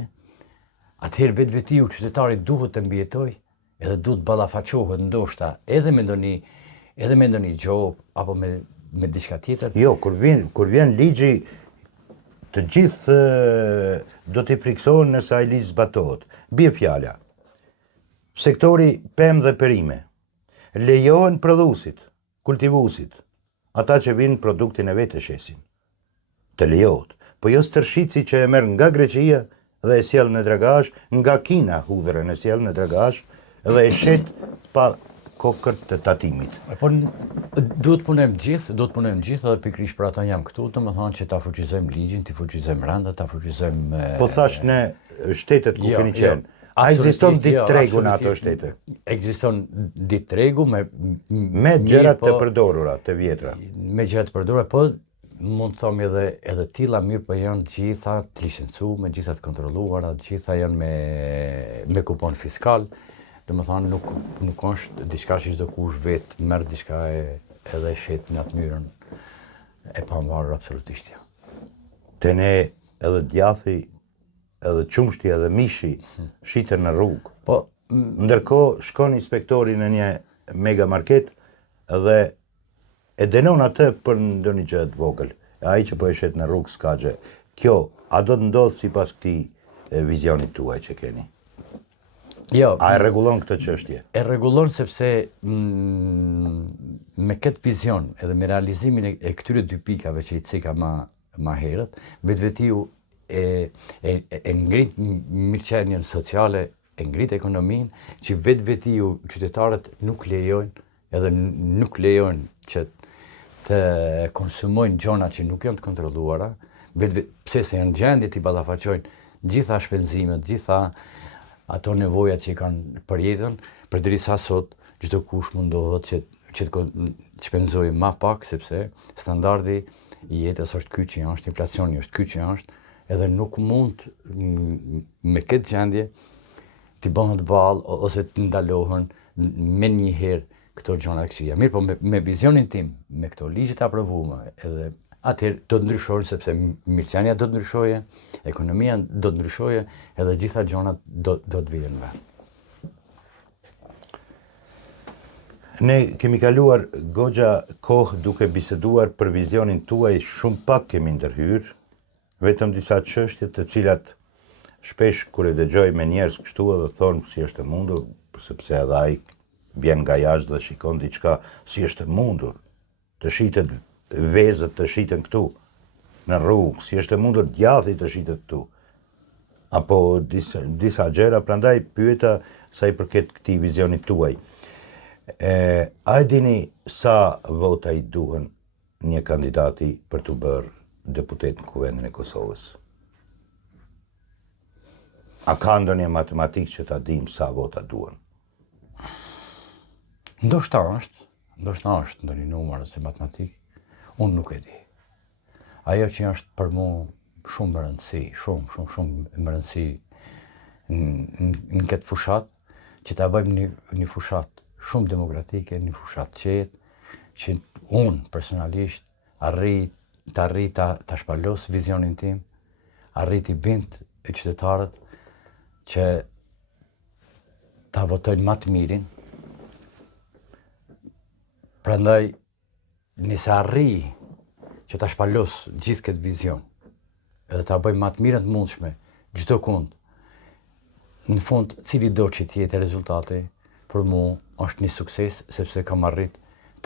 atëherë vetvetiju qytetari duhet të mbjetoj edhe duhet ballafaqohet ndoshta edhe me ndonjë gjop apo me diçka tjetër. Jo, kur vjen ligji, të gjithë do t'i friksohen nëse ai ligj zbatohet. Bie fjala. Sektori pemë dhe perime lejohen prodhuesit, kultivuesit, ata që vinë produktin e vetë shesin. Të lejohet, po jo stërshici që e merr nga Greqia dhe e sjell në Dragash, nga Kina hudhrën e sjell në Dragash dhe e shet pa kokër të tatimit. Po duhet punojmë gjithë edhe pikërisht për ata jam këtu, domethënë që ta fuqizojmë ligjin, të fuqizojmë randa, ta fuqizojmë. Po thash në shtetet ku keni qenë. A ekziston ditë tregu në ato shtete? Ekziston ditë tregu me gjërat të përdorura, të vjetra. Me gjërat të përdorura, po mund të them edhe tilla mirë, po janë gjitha të licencuara, gjitha të kontrolluara, gjitha janë me kupon fiskal. Domethënë nuk është diçka që çdo kush vetë merr diçka edhe shet në atë mënyrën e pamvarur absolutisht. Te ne edhe djathi, edhe qumshti, edhe mishi shiten në rrugë. Po, ndërkohë shkon inspektori në një mega market dhe e denon atë për ndonjë gjë të vogël. Ai që po e shet në rrugë s'ka gjë. Kjo a do të ndodh sipas këtij vizionit tuaj që keni? Jo. A e rregullon këtë çështje? E rregullon sepse me këtë vizion edhe me realizimin e këtyre dy pikave që i cika më herët, vetvetiu e ngrit mirëqenien sociale, e ngrit ekonominë, që vetvetiu qytetarët nuk lejojnë që të konsumojnë gjona që nuk janë të kontrolluara, pse se janë gjendje të i ballafaqojnë gjitha shpenzimet, gjitha ato nevojat që i kanë për jetën, përderisa sot çdo kush mundohet që të shpenzojë më pak, sepse standardi i jetës është ky që është, inflacioni është ky që është, edhe nuk mund me këtë gjendje t'i bëhet ballë ose të ndalohen me njëherë këto gjëra të këqija. Mirë, po me vizionin tim, me këto ligje të aprovuara, edhe atëherë do të ndryshojë, sepse mirëqenia do të ndryshojë, ekonomia do të ndryshojë, edhe gjitha gjërat do të vijnë në vend. Ne kemi kaluar goxha kohë duke biseduar për vizionin tuaj, shumë pak kemi ndërhyrë, vetëm disa çështje të cilat shpesh kur e dëgjoj me njerëz kështu edhe thonë si është e mundur, sepse edhe ai vjen nga jashtë dhe shikon diçka, si është e mundur të shitet vezët të shiten këtu në rrugë, si është e mundur djathi të shitet këtu. Apo disa gjëra, prandaj pyeta sa i përket këtij vizionit tuaj. A e dini sa vota i duhen një kandidati për të bërë deputet në Kuvendin e Kosovës? A ka ndonjë matematikë që ta dim sa vota duhen? Ndoshta është ndonjë numër ose matematikë, unë nuk e di. Ajo që është për mua shumë më rëndësi, shumë më rëndësi në këtë fushat, që ta bëjmë një fushat shumë demokratike, një fushat qetë, që unë personalisht arri ta shpalos vizionin tim, arri t'i bind e qytetarët që ta votojnë më të mirin. Prandaj nëse arri që ta shpalos gjithë këtë vizion, edhe ta bëjmë më të mirën të mundshme, çdo kund, në fund cili do që t'jetë rezultati, për mu është një sukses, sepse kam arrit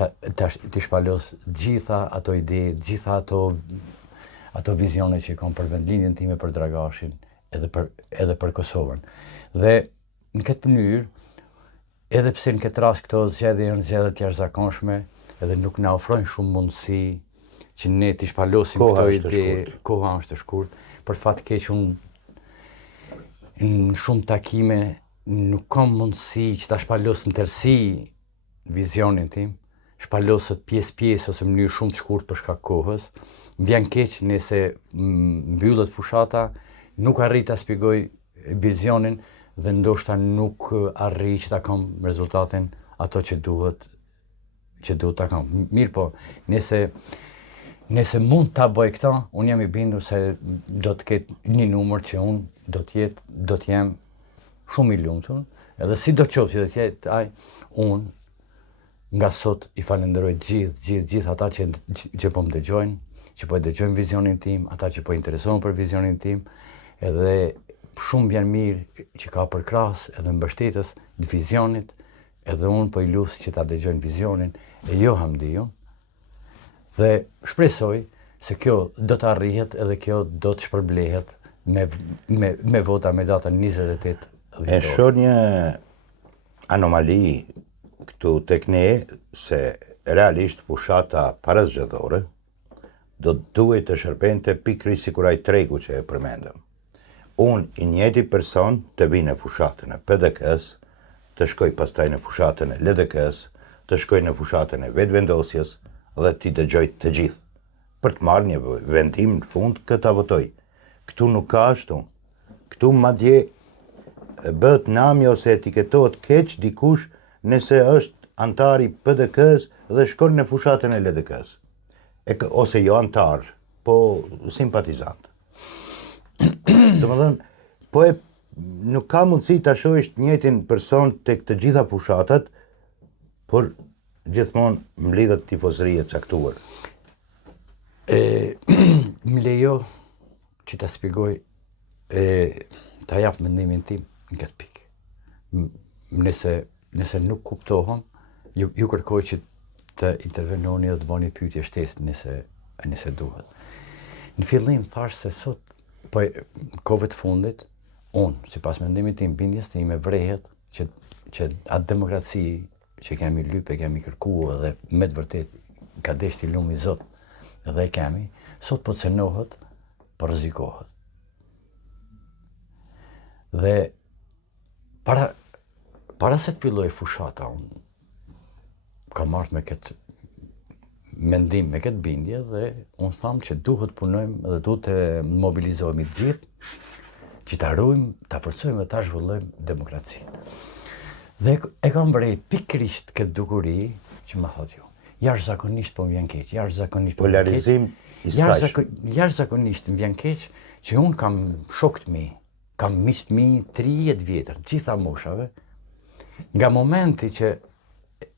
t'i shpalos gjitha ato ide, gjitha ato vizione që kam për vendlinjen time, për Dragashin, edhe për Kosovën. Dhe në këtë mënyrë, edhe pse në këtë rast këto zgjedhje janë zgjedhje të jashtëzakonshme, edhe nuk na ofrojnë shumë mundësi që ne t'i shpalosim këto ide, koha është e shkurt, për fat keq unë në shumë takime nuk kam mundësi që ta shpalos në tërësi vizionin tim, shpalosët pjesë ose në mënyrë shumë të shkurt për shkak kohës. Më vjen keq nëse mbyllet fushata, nuk arri ta shpjegoj vizionin dhe ndoshta nuk arri që ta kam rezultatin ato që duhet ta kam. Mirë po, nëse mund ta bëj këtë, unë jam i bindur se do të ketë një numër që unë do të jem shumë i lumtur, edhe si do qoftë që do të jetë ai, unë nga sot i falenderoj gjithë ata që po më dëgjojnë, që po e dëgjojnë vizionin tim, ata që po interesohen për vizionin tim, edhe shumë vjen mirë që ka përkrahas edhe mbështetës të vizionit, edhe unë po i lus që ta dëgjojnë vizionin e jo Hamdiun, dhe shpresoj se kjo do të arrihet edhe kjo do të shpërblehet me vota me datën 28 dhjetor. E shoh një anomali këtu tek ne se realisht fushata parazgjedhore do duhet të shërbente pikërisht sikur ai tregu që e përmendëm. Unë i njëjti person të vi në fushatën e PDK-s, të shkoj pastaj në fushatën e LDK-s, të shkoj në fushatën e vetëvendosjes dhe t'i dëgjoj të gjithë, për të marrë një vendim në fund këta votoj. Këtu nuk ka ashtu. Këtu madje bëhet nami ose etiketohet keq dikush nëse është antar i PDK-s dhe shkon në fushatën e LDK-s. Ose jo antar, po simpatizant. Domethënë, nuk ka mundësi ta shohësh të njëjtin person tek të gjitha fushatat, por gjithmonë mblidhet tifozëri e caktuar. Më lejo që ta shpjegoj, ta jap mendimin tim në këtë pikë. Nëse nuk kuptohem, ju kërkoj që të intervenoni dhe të bëni pyetje shtesë nëse duhet. Në fillim thash se sot, po kohëve të fundit, unë, sipas mendimit tim, bindjes time vrehet që atë demokraci që kemi lypë, kemi kërkuar dhe me të vërtet ka deshti lumi Zot dhe kemi, sot po cenohet, po rrezikohet. Dhe para se të filloj fushata, unë kam marrë me këtë mendim, me këtë bindje, dhe unë thamë që duhet punojmë dhe duhet të mobilizohemi të gjithë, që ta ruajmë, ta forcojmë dhe ta zhvillojmë demokracinë. Dhe e kam vrejt pikërisht këtë dukuri që më thot ju. Jashtëzakonisht po më vjen keq, jashtëzakonisht po më vjen keq. Polarizim i skajshëm. Jashtëzakonisht më vjen keq që unë kam shokët mi, kam miqtë mi 30 vjetër, gjitha moshave, nga momenti që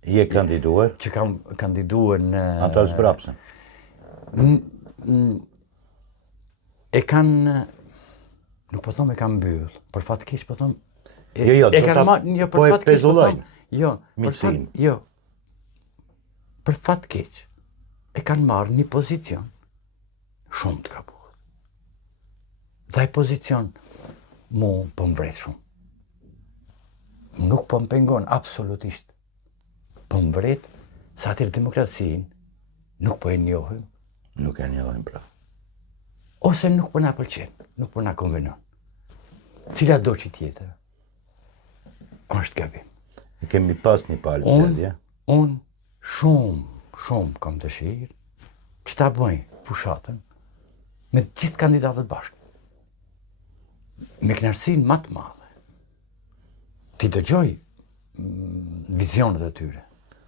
Je kandiduar? Që kam kandiduar në... Ata zbrapsën? E kanë... Nuk po thom e kanë mbyll, për fat keq po thom... Po e pezullojnë? Jo, për fat keq. E kanë marrë një pozicion shumë të gabuar. Dhe ai pozicion mu po më vret shumë. Nuk po më pengon absolutisht. Po më vret sa atër demokracinë nuk po e njohim. Nuk e njohim, pra. Ose nuk po na pëlqen, nuk po na konvenon. Cila do që tjetër, është gabim. Kemi pas një palë zgjedhje. Unë shumë kam dëshirë që ta bëj fushatën me gjithë kandidatët bashkë. Me kënaqësinë më të madhe. Ti dëgjoj vizionet e tyre,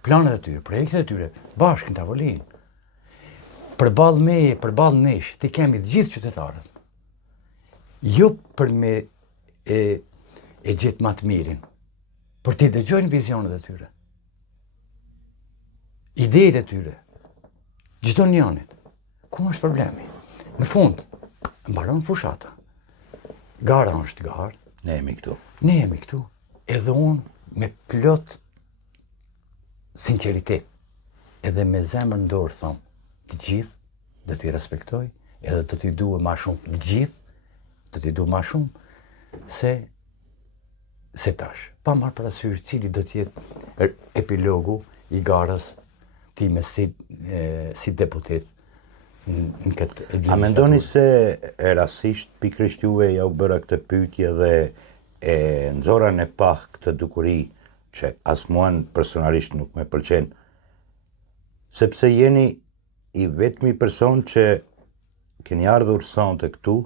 planet e tyre, projektet e tyre, bashkë në tavolinë. Përballë meje, përballë nesh, ti kemi të gjithë qytetarët. Jo për me e gjetë më të mirin, por ti dëgjojnë vizionet e tyre, idejet e tyre, çdo njonit. Ku është problemi? Në fund, mbaron fushata. Gara është garë. Ne jemi këtu. Ne jemi këtu. Edhe unë me plot sinqeritet, edhe me zemër në dorë thonë, të gjithë do t'i respektoj, edhe do t'i duhe ma shumë, të gjithë do t'i duhe ma shumë, se tash. Pa marrë parasysh cili do t'jetë epilogu i garës time si deputet në këtë legislaturë. A mendoni se e rasisht pikrisht juve ja u bëra këtë pyetje dhe e nxora në pah këtë dukuri që as mua personalisht nuk me pëlqen, sepse jeni i vetmi person që keni ardhur sonte këtu,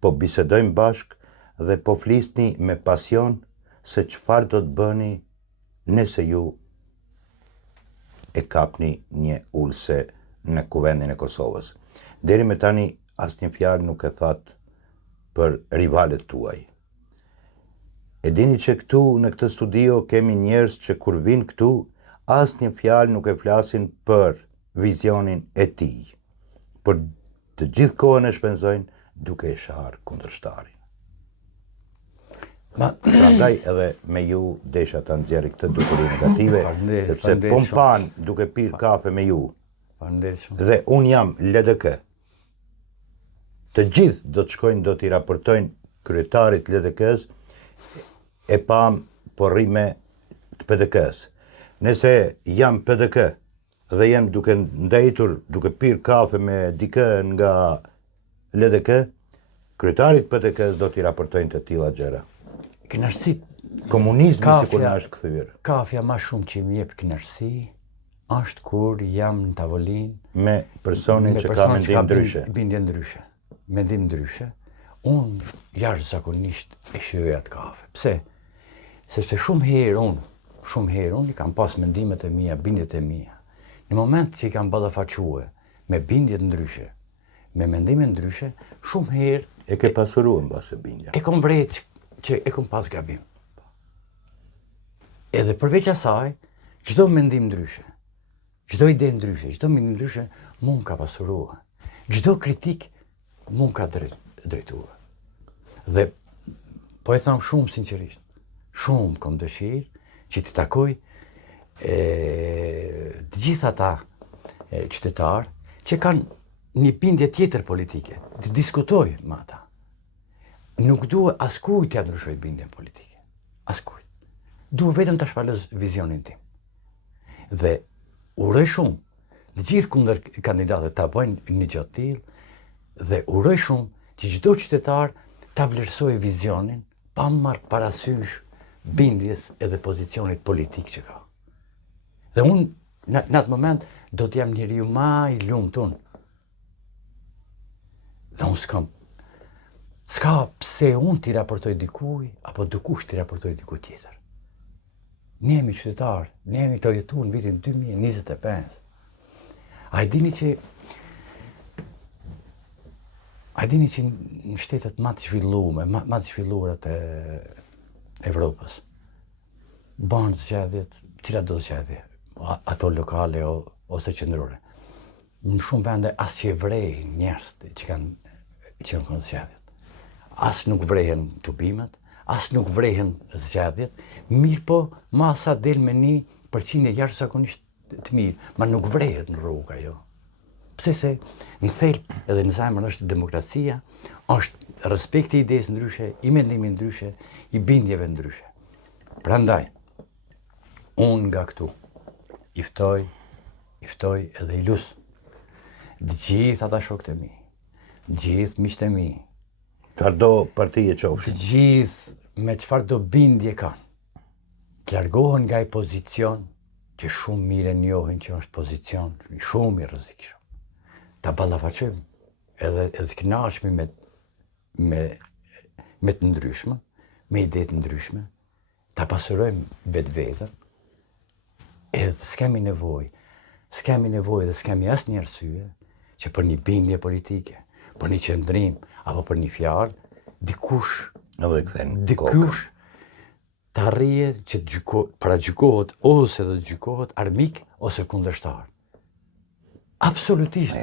po bisedojmë bashk dhe po flisni me pasion se çfarë do të bëni nëse ju e kapni një ulse në kuvendin e Kosovës. Deri me tani asnjë fjalë nuk e thatë për rivalet tuaj. E dini që këtu në këtë studio kemi njerëz që kur vinë këtu asnjë fjalë nuk e flasin për vizionin e tij. Por të gjithë kohën e shpenzojnë duke e sharë kundërshtarin. Prandaj edhe me ju desha ta nxjerrë këtë dukuri negative, sepse po m'pan duke pirë kafe me ju. Dhe unë jam LDK. Të gjithë do të shkojnë, do t'i raportojnë kryetarit LDK-s, e pam porrime të PDK-s. Nëse jam PDK dhe jam duke ndajtur, duke pirë kafe me dikë nga LDK, kryetarit PDK-s do t'i raportojnë të tilla gjëra. Kënaqësi. Komunizmi sikur na është kthyer. Kafja më shumë që më jep kënaqësi është kur jam në tavolinë me personin që ka mendim ndryshe. Bindje ndryshe. Mendim ndryshe. Unë jashtëzakonisht e shijoj atë kafe. Pse? Sepse shumë herë unë i kam pas mendimet e mia, bindjet e mia. Në moment që i kam ballafaque me bindjet ndryshe, me mendime ndryshe, shumë herë e ke pasuruar mbas e bindja. E kam vret që e kam pas gabim. Edhe përveç asaj, çdo mendim ndryshe, çdo ide ndryshe, çdo mendim ndryshe mund ka pasuruar. Çdo kritik mund ka drejtuar. Dhe po e them shumë sinqerisht, shumë kam dëshirë që t'i takoj të gjithë ata qytetarë që kanë një bindje tjetër politike, të diskutoj me ata. Nuk duhe askujt t'ja ndryshoj bindjen politike. Askujt. Duhe vetëm ta shpalës vizionin tim. Dhe uroj shumë të gjithë kundër kandidatët ta bëjnë një gjë të tillë dhe uroj shumë që çdo qytetar ta vlerësojë vizionin pa marrë parasysh bindjes edhe pozicionit politik që ka. Dhe unë në atë moment do të jam njeriu më i lumtur. Dhe unë s'ka pse unë t'i raportoj dikuj, apo dikush t'i raportoj dikuj tjetër. Ne jemi qytetarë, ne jemi të jetu në vitin 2025. A e dini që në shtetet më të zhvilluara të Evropës, banë zgjedhjet, cilat do zgjedhje, ato lokale ose qendrore. Në shumë vende as që e vrejnë njerëz që kanë zgjedhjet. As nuk vrehen tubimet, as nuk vrehen zgjedhjet, mirë po masa del me 1% jashtëzakonisht të mirë, ma nuk vrehet në rrugë ajo. Pse se në thelb edhe në zemër është demokracia, është respekti i idesë ndryshe, i mendimit ndryshe, i bindjeve ndryshe. Prandaj, unë nga këtu i ftoj edhe i lus gjithë ata shokët e mi, gjithë miqtë e mi, çfarëdo partije qofshin, të gjithë me çfarëdo bindje kanë, të largohen nga i pozicion që shumë mirë njohin që është pozicion shumë i rrezikshëm. Ta ballafaqojmë edhe të kënaqshmi me të ndryshme, me ide të ndryshme, ta pasurojmë vetveten, edhe s'kemi nevojë dhe s'kemi asnjë arsye që për një bindje politike, për një qëndrim apo për një fjalë, dikush të arrije që paragjykohet ose të gjykohet armik ose kundërshtar. Absolutisht.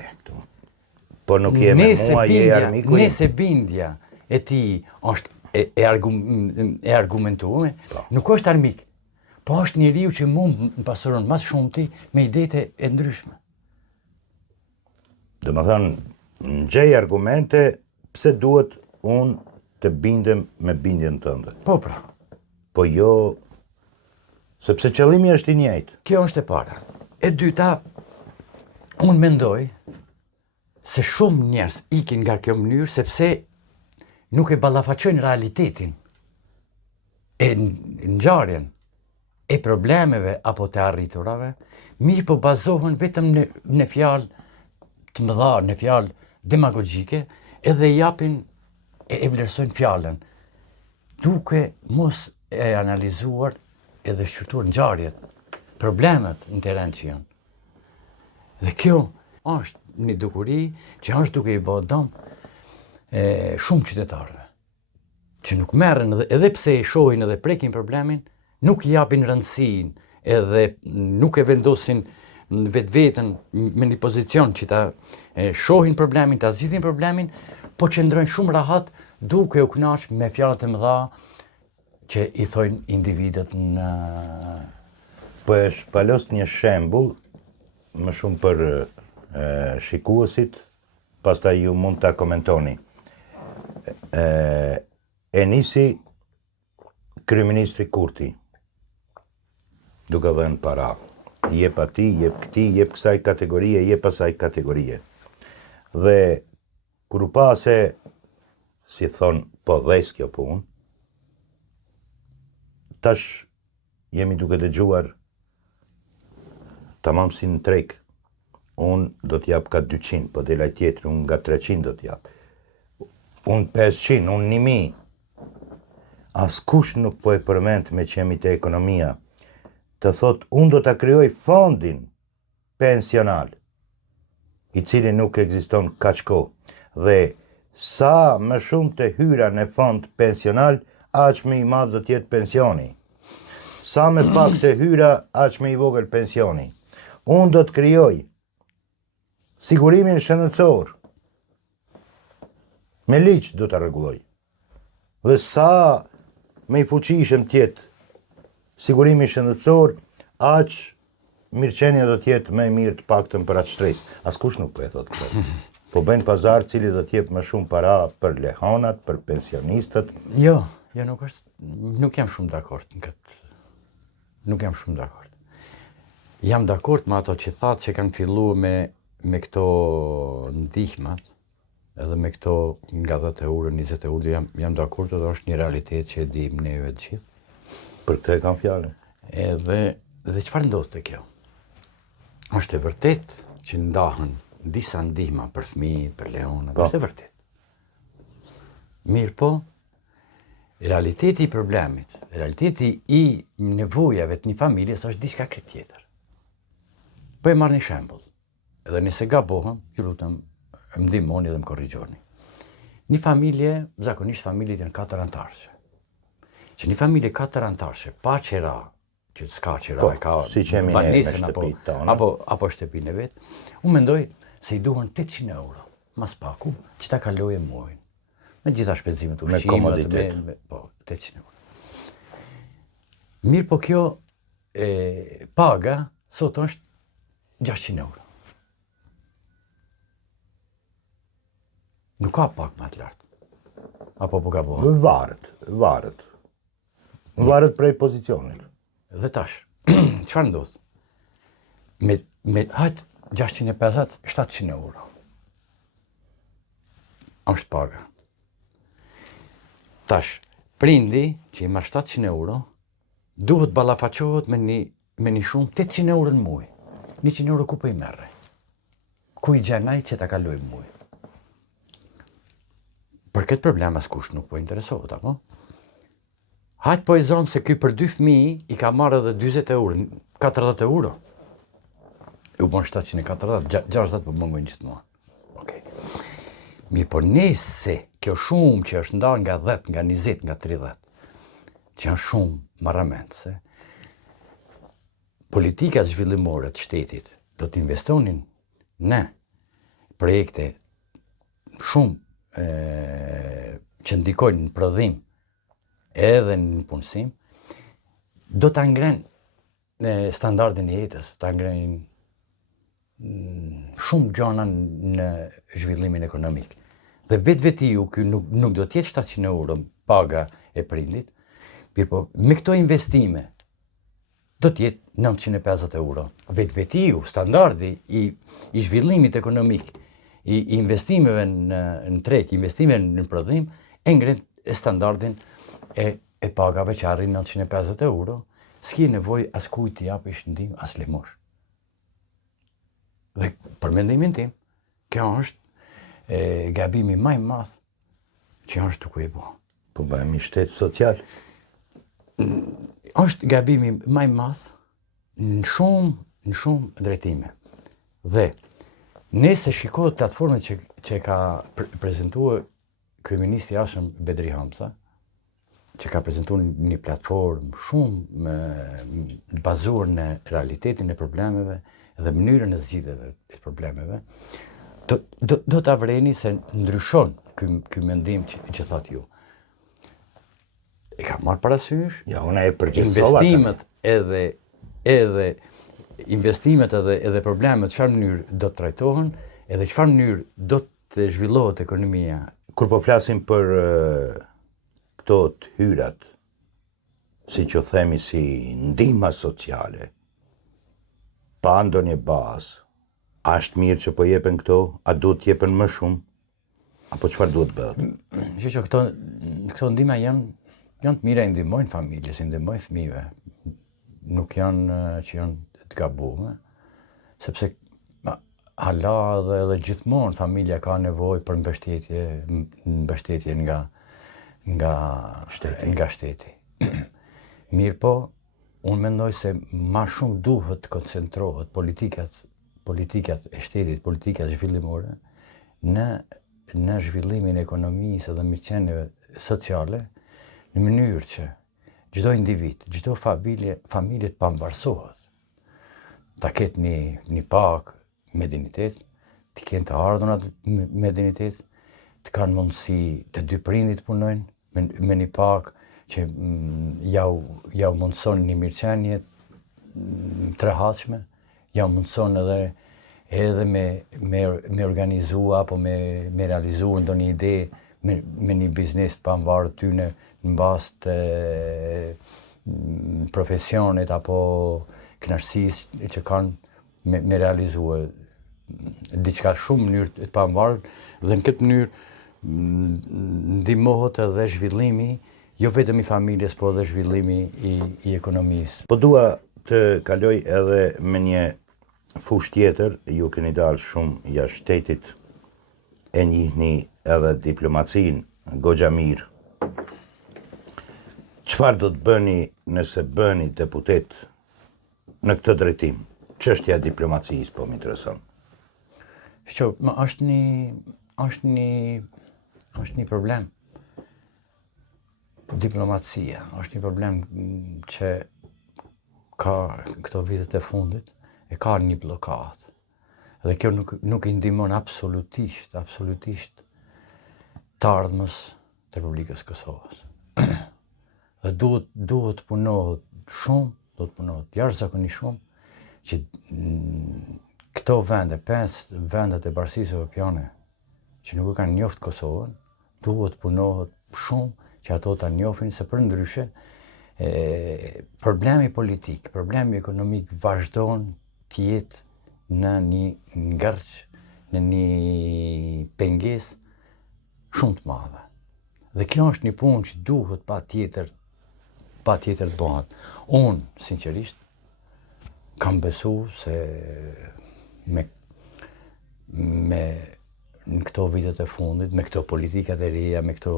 Po nuk je me mua, je armiku im. Nëse bindja e ti është e argumentuar, nuk është armik, po është njeriu që mund më pasuron mas shumti me idete e ndryshme. Dhe më thënë, në gjej argumente, pse duhet unë të bindem me bindjen tënde. Po pra. Po jo, sepse qëllimi është i njëjtë. Kjo është e para. E dyta, unë mendoj se shumë njerëz ikin nga kjo mënyrë sepse nuk e ballafaqojnë realitetin e ngjarjen e problemeve apo të arriturave, mirë po bazohen vetëm në fjalë të mëdha, në fjalë demagogjike, edhe japin e vlerësojnë fjalën, duke mos e analizuar edhe shqyrtuar ngjarjet, problemet në terren që janë. Dhe kjo është një dukuri që është duke i bërë dëm shumë qytetarëve, që nuk merren edhe pse e shohin edhe prekin problemin, nuk i japin rëndësinë edhe nuk e vendosin vetveten me një pozicion që ta shohin problemin, ta zgjidhin problemin, po qëndrojnë shumë rahat duke u kënaqur me fjalët e mëdha që i thojnë individët në... Po e shpalos një shembull më shumë për shikuesit, pastaj ju mund ta komentoni. E nisi kryeministri Kurti, duke dhënë para. Jep ati, jep këti, jep kësaj kategorie, jep asaj kategorie. Dhe kur u pa se, si thon, po dhes kjo punë, tash jemi duke dëgjuar tamam si në treg. Unë do t'jap ka 200, po delaj tjetër, unë nga 300 do t'jap. Unë 500, unë 1000. Askush nuk po e përmend me që jemi te ekonomia, të thot, unë do t'a krijoj fondin pensional, i cili nuk ekziston kaq kohë. Dhe sa më shumë të hyra në fond pensional, aq më i madh do t'jetë pensioni. Sa më pak të hyra, aq më i vogël pensioni. Unë do të krijoj sigurimin shëndetësor. Me ligj do ta rregulloj. Dhe sa më i fuqishëm tjetë sigurimi shëndetësor, aq mirëqenia do t'jetë më e mirë të paktën për atë shtresë. Askush nuk po e thot këtë. Po bën pazar cili do t'jep më shumë para për lehanat, për pensionistët. Jo, nuk jam shumë dakord në këtë. Nuk jam shumë dakord. Jam dakord me ato që thatë që kanë filluar me këto ndihmat, edhe me këto nga 10 euro, 20 euro, jam dakord, edhe është një realitet që e dim neve të gjithë. Për këtë e kam fjalën. Dhe çfarë ndodh te kjo? Është e vërtet që ndahen disa ndihma për fëmijë, për leonat, është e vërtet. Mirë po, realiteti i problemit, realiteti i nevojave të një familjes është diçka krejt tjetër. Po e marr një shembull. Edhe nëse gabohem, ju lutem, më ndihmoni dhe më korrigjoni. Një familje, zakonisht familjet janë 4 antarëse. Që një familje 4 antarëse, pa qera, që s'ka qera, e ka banesën apo shtëpinë e vet, unë mendoj se i duhen 800 euro, mas paku, që ta kalojë muajin. Me gjitha shpenzimet, ushqimet, me komoditet. Po, 800 euro. Mirë po kjo paga, sot është 600 euro. Nuk ka pak më të lartë. Apo po gabohem? Varet. Varet prej pozicionit. Dhe tash, çfarë ndodh? Me hajt 650, 700 euro. Është paga. Tash, prindi që i marr 700 euro, duhet ballafaqohet me një shumë 800 euro në muaj. 100 euro ku po i merre? Ku i gjenaj që ta kaloj muaj? Për këtë problem askush nuk po interesohet, apo? Hajt po i zonë se ky për 2 fëmijë i ka marrë edhe 20 euro, 40 euro. U bon 740, 60 po më ngojnë gjithmonë. Okej. Mirë, por nëse kjo shumë që është ndarë nga 10, nga 20, nga 30, që janë shumë marramendse, politikat zhvillimore të shtetit do të investonin ne projekte shumë që ndikojnë në prodhim edhe në punësim, do ta ngrenë standardin e jetës, ta ngrenë shumë gjana në zhvillimin ekonomik. Dhe vetvetiu ky nuk do të jetë 700 euro paga e prindit, po me këto investime do të jetë 950 euro. Vetvetiu, standardi i zhvillimit ekonomik, i investimeve në treg, investimeve në prodhim, e ngren standardin e pagave që arrin 950 euro, s'ki nevojë as kujt t'i japish ndihmë as limosh. Dhe për mendimin tim, kjo është gabimi më i madh që është duke i bërë. Po bëhemi shtet social. Është gabimi më i madh në shumë drejtime. Dhe nëse shikohet platformën që ka prezantuar kryeministri i jashtëm Bedri Hamza, që ka prezantuar një platformë shumë bazuar në realitetin e problemeve dhe mënyrën e zgjidhjeve të problemeve, do ta vreni se ndryshon ky mendim që thatë ju. E ka marrë parasysh Ja, unë e përgjegjësova. Investimet edhe problemet çfarë mënyrë do të trajtohen, edhe çfarë mënyrë do të zhvillohet ekonomia. Kur po flasim për këto të hyrat, si që themi si ndihma sociale, pa ndonjë bazë, a është mirë që po jepen këto, a duhet të jepen më shumë, apo çfarë duhet bëhet? Që këto ndihma janë të mira, i ndihmojnë familjes, i ndihmojnë fëmijëve. Nuk janë që janë të gabuara, sepse hala edhe gjithmonë familja ka nevojë për mbështetje nga shteti. Mirë po, unë mendoj se ma shumë duhet të koncentrohet politikat e shtetit, politikat zhvillimore, në zhvillimin e ekonomisë dhe mirëqenieve sociale, në mënyrë që çdo individ, çdo familje të pavarësohet, ta ketë një pagë me dignitet, të kenë të ardhurat me dignitet, të kanë mundësi të dy prindit punojnë me një pagë që ja u mundëson një mirëqenie të rehatshme, ja u mundëson edhe me organizua apo me realizuar ndonjë ide me një biznes të pavarur tyne në bazë të profesionit apo kënaqësisë që kanë me realizuar diçka shumë në mënyrë të pavarur, dhe në këtë mënyrë ndihmohet edhe zhvillimi jo vetëm i familjes, po edhe zhvillimi i ekonomisë. Po dua të kaloj edhe me një fushë tjetër, ju keni dalë shumë jashtë shtetit, e njihni edhe diplomacinë goxha mirë. Çfarë do të bëni nëse bëni deputet në këtë drejtim? Çështja e diplomacisë po më intereson. Është një problem. Diplomacia është një problem që ka këto vitet e fundit, e ka një blokadë. Dhe kjo nuk i ndihmon absolutisht të ardhmës të Republikës Kosovës. Dhe duhet punohet shumë, duhet punohet jashtëzakonisht shumë, që këto vende, 5 vendet e Bashkisë Evropiane, që nuk e kanë njoftë Kosovën, duhet punohet shumë që ato ta njohin, se përndryshe problemi politik, problemi ekonomik vazhdon të jetë në një ngërç, në një pengesë shumë të madhe. Dhe kjo është një punë që duhet patjetër të bëhet. Unë, sinqerisht, kam besu se me në këto vitet e fundit, me këto politikat e reja, me këto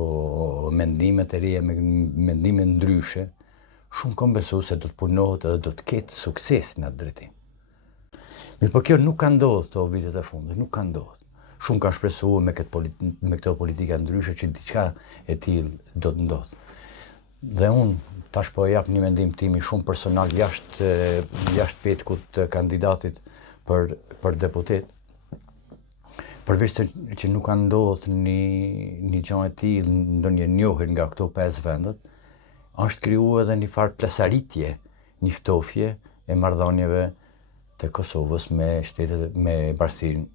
mendimet e reja, me mendime ndryshe, shumë kam besu se do të punohet edhe do të ketë sukses në atë drejtim. Mirë, po kjo nuk ka ndodhur këto vitet e fundit, nuk ka ndodhur. Shumë ka shpresuar me këto politika ndryshe që diçka e tillë do të ndodhë. Dhe unë tash po jap një mendim timi shumë personal jashtë petkut të kandidatit për deputet. përveç se që nuk ka ndodhur një gjë e tillë ndonjë njohur nga këto 5 vendet, është krijuar edhe një farë plesaritje, një ftofje e marrëdhënieve të Kosovës me shtetet me Bashkinë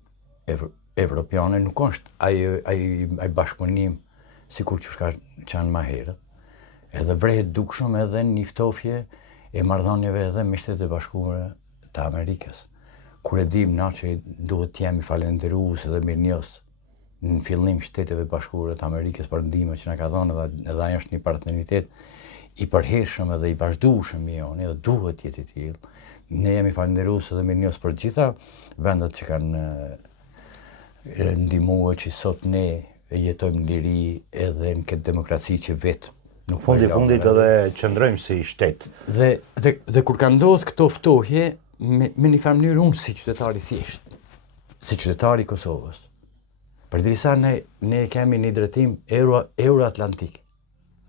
Evropiane, nuk është ai bashkëpunim sikur që ka qenë më herët. Edhe vrehet dukshëm edhe një ftofje e marrëdhënieve edhe me Shtetet e Bashkuara të Amerikës. Kur e dim na që duhet të jemi falendërues edhe mirënjohës në fillim Shteteve Bashkuara të Amerikës për ndihmën që na ka dhënë, edhe ai është një partneritet i përhershëm edhe i vazhdueshëm i jonë, edhe duhet të jetë i tillë. Ne jemi falendërues edhe mirënjohës për gjitha vendet që kanë ndihmuar që sot ne jetojmë në liri edhe në këtë demokraci që vetë nuk fundit edhe qëndrojmë si shtet. Dhe kur ka ndodhur këto ftohje me një farë mënyrë unë si qytetari thjesht, si qytetari i Kosovës, përderisa ne kemi një drejtim euro-atlantik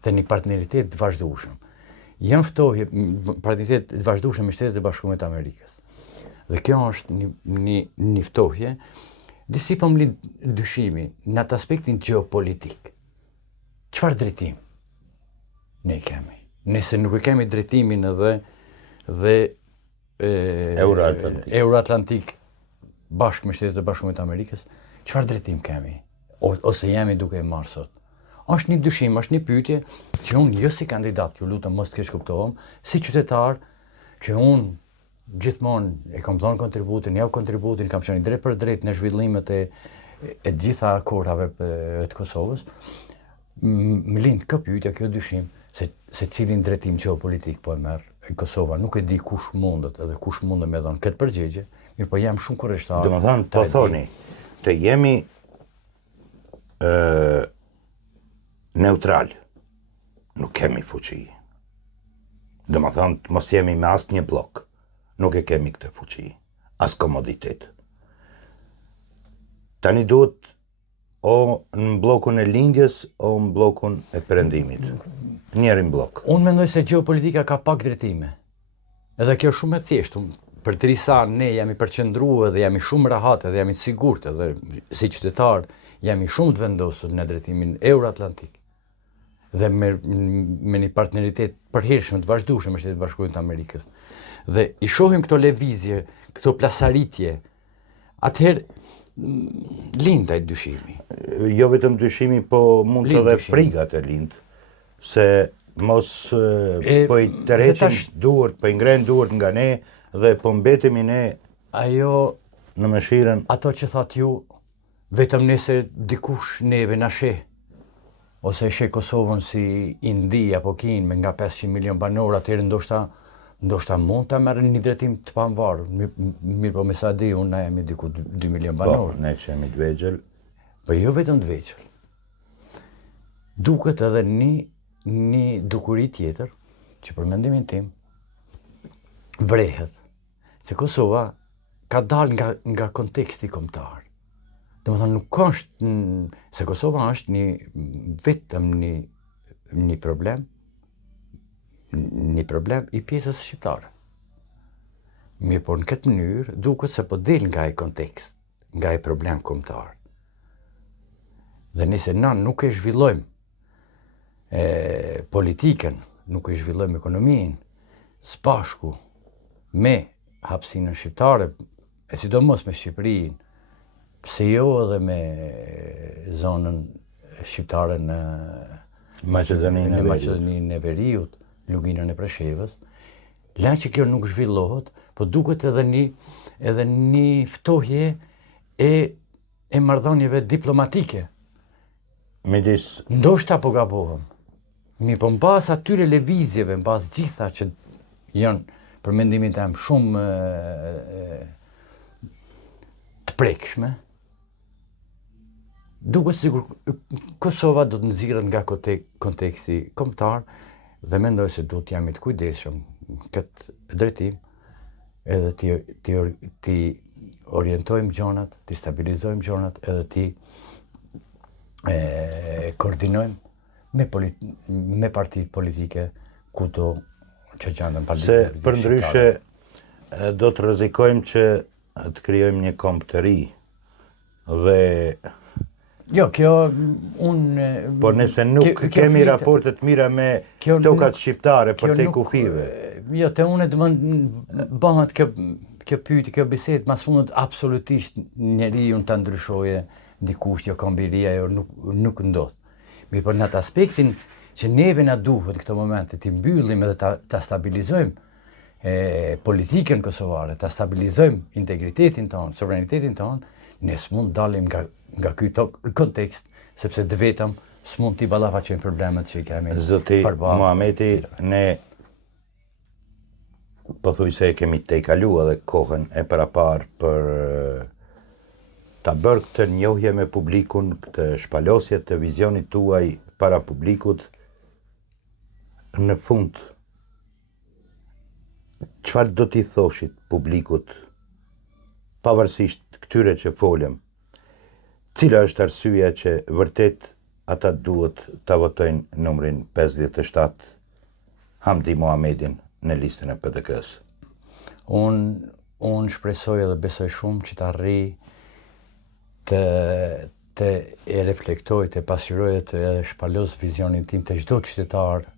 dhe një partneritet të vazhdueshëm. Janë ftohje partneritet të vazhdueshëm me Shtetet e Bashkuara të Amerikës. Dhe kjo është një ftohje disi po më lind dyshimi në atë aspektin geopolitik. Çfarë drejtim ne kemi? Nëse nuk e kemi drejtimin edhe Euro-Atlantik bashkë me Shtetet e Bashkuara të Amerikës, çfarë drejtim kemi? Ose jemi duke e marrë sot? Është një dyshim, është një pyetje që unë jo si kandidat, ju lutem mos të keq kuptohem, si qytetar që unë gjithmonë e kam dhënë kontributin, jap kontributin, kam qenë drejt për drejt në zhvillimet e gjitha akorave të Kosovës, më lind kjo pyetje, kjo dyshim se cilin drejtim geopolitik po e merr Kosova. Nuk e di kush mundet edhe kush mundet me dhënë këtë përgjigje, mirë po jam shumë kurreshtar. Domethënë, po thoni, të jemi neutral, nuk kemi fuqi. Domethënë, mos jemi me asnjë blok. Nuk e kemi këtë fuqi, as komoditet. Tani duhet o në blokun e lindjes, o në blokun e perëndimit. Njërin blok. Unë mendoj se geopolitika ka pak drejtime. Edhe kjo është shumë e thjeshtë. Përderisa ne jemi përqendruar dhe jemi shumë rahat dhe jemi të sigurt edhe si qytetar jemi shumë të vendosur në drejtimin euro-atlantik dhe me një partneritet përhershëm të vazhdueshëm me Shtetet e Bashkuara të Amerikës. Dhe i shohim këto lëvizje, këto plasaritje, atëherë lind ai dyshimi. Jo vetëm dyshimi, po mund të edhe frigat e lind, se mos po i tërheqin duart, po i ngren duart nga ne dhe po mbetemi ne në mëshirën. Ato që thatë ju, vetëm nëse dikush neve na sheh, ose e sheh Kosovën si Indi apo Kinë me nga 500 milion banor, atëherë ndoshta mund ta merren një drejtim të pavarur. Mirë po me sa di unë, na jemi diku 2 milion banor. Po, ne që jemi të vegjël. Po jo vetëm të vegjël. Duket edhe një dukuri tjetër, që për mendimin tim, vrehet, se Kosova ka dalë nga konteksti kombëtar. Domethënë nuk është se Kosova është vetëm një problem i pjesës shqiptare. Mirë, por në këtë mënyrë duket se po del nga ai kontekst, nga ai problem kombëtar. Dhe nëse na nuk e zhvillojmë politikën, nuk e zhvillojmë ekonominë së bashku me hapësinën shqiptare, e sidomos me Shqipërinë, pse jo edhe me zonën shqiptare në Maqedoninë e Veriut, luginën e Preshevës, la që kjo nuk zhvillohet, po duket edhe një ftohje e marrëdhënieve diplomatike. Ndoshta po gabohem. Mi po mbas atyre lëvizjeve, mbas gjitha që janë për mendimin tim shumë të prekshme, duket sikur Kosova do të nxirret nga konteksti kombëtar dhe mendoj se duhet jemi të kujdesshëm në këtë drejtim edhe ti orientojmë gjonat, ti stabilizojmë gjonat edhe ti koordinojmë me partitë politike kudo që janë në Se për ndryshe do të rrezikojmë që të krijojmë një kombë të ri Dhe Jo, kjo unë... por nëse nuk kemi raportet mira me tokat shqiptare për te kufive. Jo, te unë bëhet kjo pyetje, kjo bisedë, mas fundet absolutisht njeriu ta ndryshoje dikush, jo kambiria, jo nuk ndodh. Mirë, por në atë aspektin që neve na duhet në këto momente të mbyllim edhe ta stabilizojmë politikën kosovare, ta stabilizojmë integritetin tonë, sovranitetin tonë, ne s'mund dalim nga ky kontekst, sepse të vetëm s'mund t'i ballafaqojmë problemet që i kemi. Zoti Muhameti, ne pothuajse e kemi te kalu edhe kohën e parapar për ta bërë këtë njohje me publikun, këtë shpalosje të vizionit tuaj para publikut. Në fund, çfarë do t'i thoshit publikut, pavarësisht këtyre që folëm, cila është arsyeja që vërtet ata duhet ta votojnë numrin 57 Hamdi Muhamedin në listën e PDK-s? Unë shpresoj edhe besoj shumë që të arri të e reflektoj, të pasqyroj dhe të shpalos vizionin tim të çdo qytetar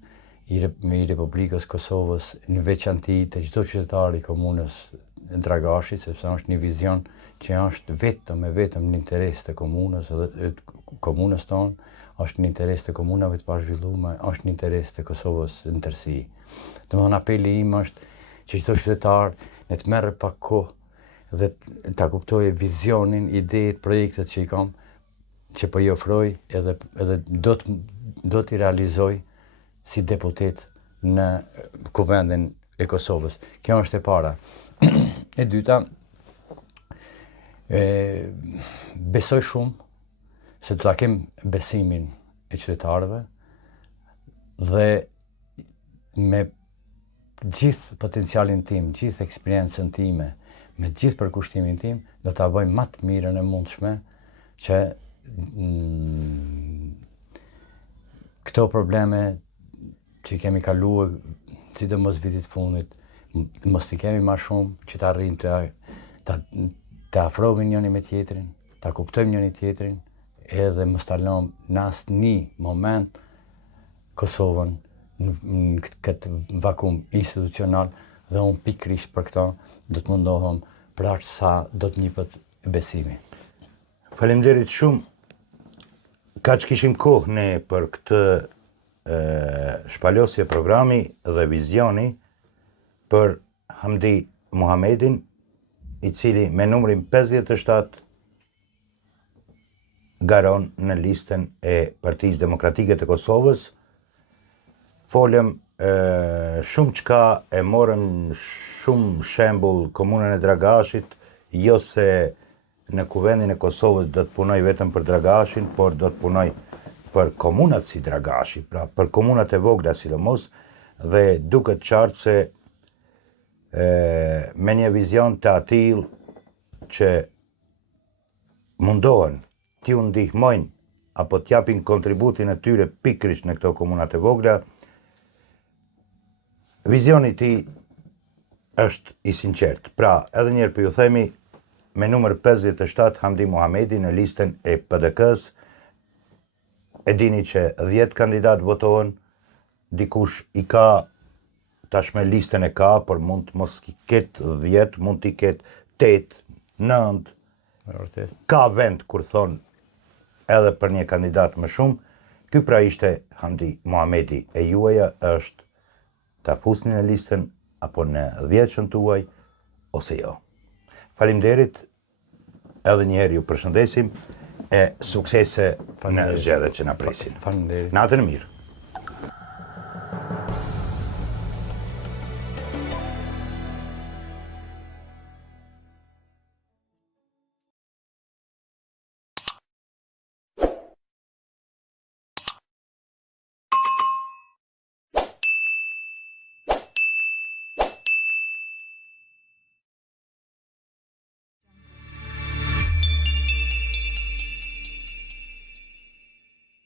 i Republikës Kosovës, në veçanti të çdo qytetar i komunës Dragashi, sepse është një vizion që është vetëm në interes të komunës edhe komunës tonë, është në interes të komunave të pazhvilluara, është në interes të Kosovës në tërësi. Domethënë apeli im është që çdo qytetar ne të merre pak kohë dhe ta kuptojë vizionin, idetë, projektet që i kam, që po i ofroj edhe do t'i realizoj si deputet në Kuvendin e Kosovës. Kjo është e para. E dyta, besoj shumë se do ta kem besimin e qytetarëve dhe me gjithë potencialin tim, gjithë eksperiencën time, me gjithë përkushtimin tim, do ta bëjmë më të mirën e mundshme që këto probleme që kemi kaluar, sidomos vitit fundit, mos t'i kemi më shumë, që ta arrijmë të afrohemi njëri me tjetrin, ta kuptojmë njëri tjetrin, edhe mos ta lëmë në asnjë moment Kosovën në këtë vakum institucional, dhe unë pikërisht për këto do të mundohem për aq sa do të njipet besimi. Faleminderit shumë. Kaq kishim kohë ne për këtë shpalosje programi dhe vizioni për Hamdi Muhamedin, i cili me numrin 57 garon në listën e Partisë Demokratike të Kosovës. Folëm shumë çka, e morëm shumë shembull komunën e Dragashit, jo se në Kuvendin e Kosovës do të punoj vetëm për Dragashin, por do të punoj për komunat si Dragashi, pra për komunat e vogla sidomos, dhe duket qartë se me një vizion të atill që mundohen t'ju ndihmojnë apo t'japin kontributin e tyre pikërisht në këto komunat e vogla, vizioni i tij është i sinqert. Pra, edhe njerë për ju themi, me numër 57 Hamdi Muhamedi në listën e PDK-s, e dini që 10 kandidat votohen, dikush i ka tashme listën e ka, por mund të mos ketë 10, mund t'i ketë 8, 9, ka vend kur thonë edhe për një kandidat më shumë. Ky pra ishte Hamdi Muhamedi, e juaja është ta fusni në listën apo në 10-shën tuaj ose jo. Faleminderit, edhe njëherë ju përshëndesim, e suksese në zgjedhjet që na presin. Faleminderit. Natën e mirë.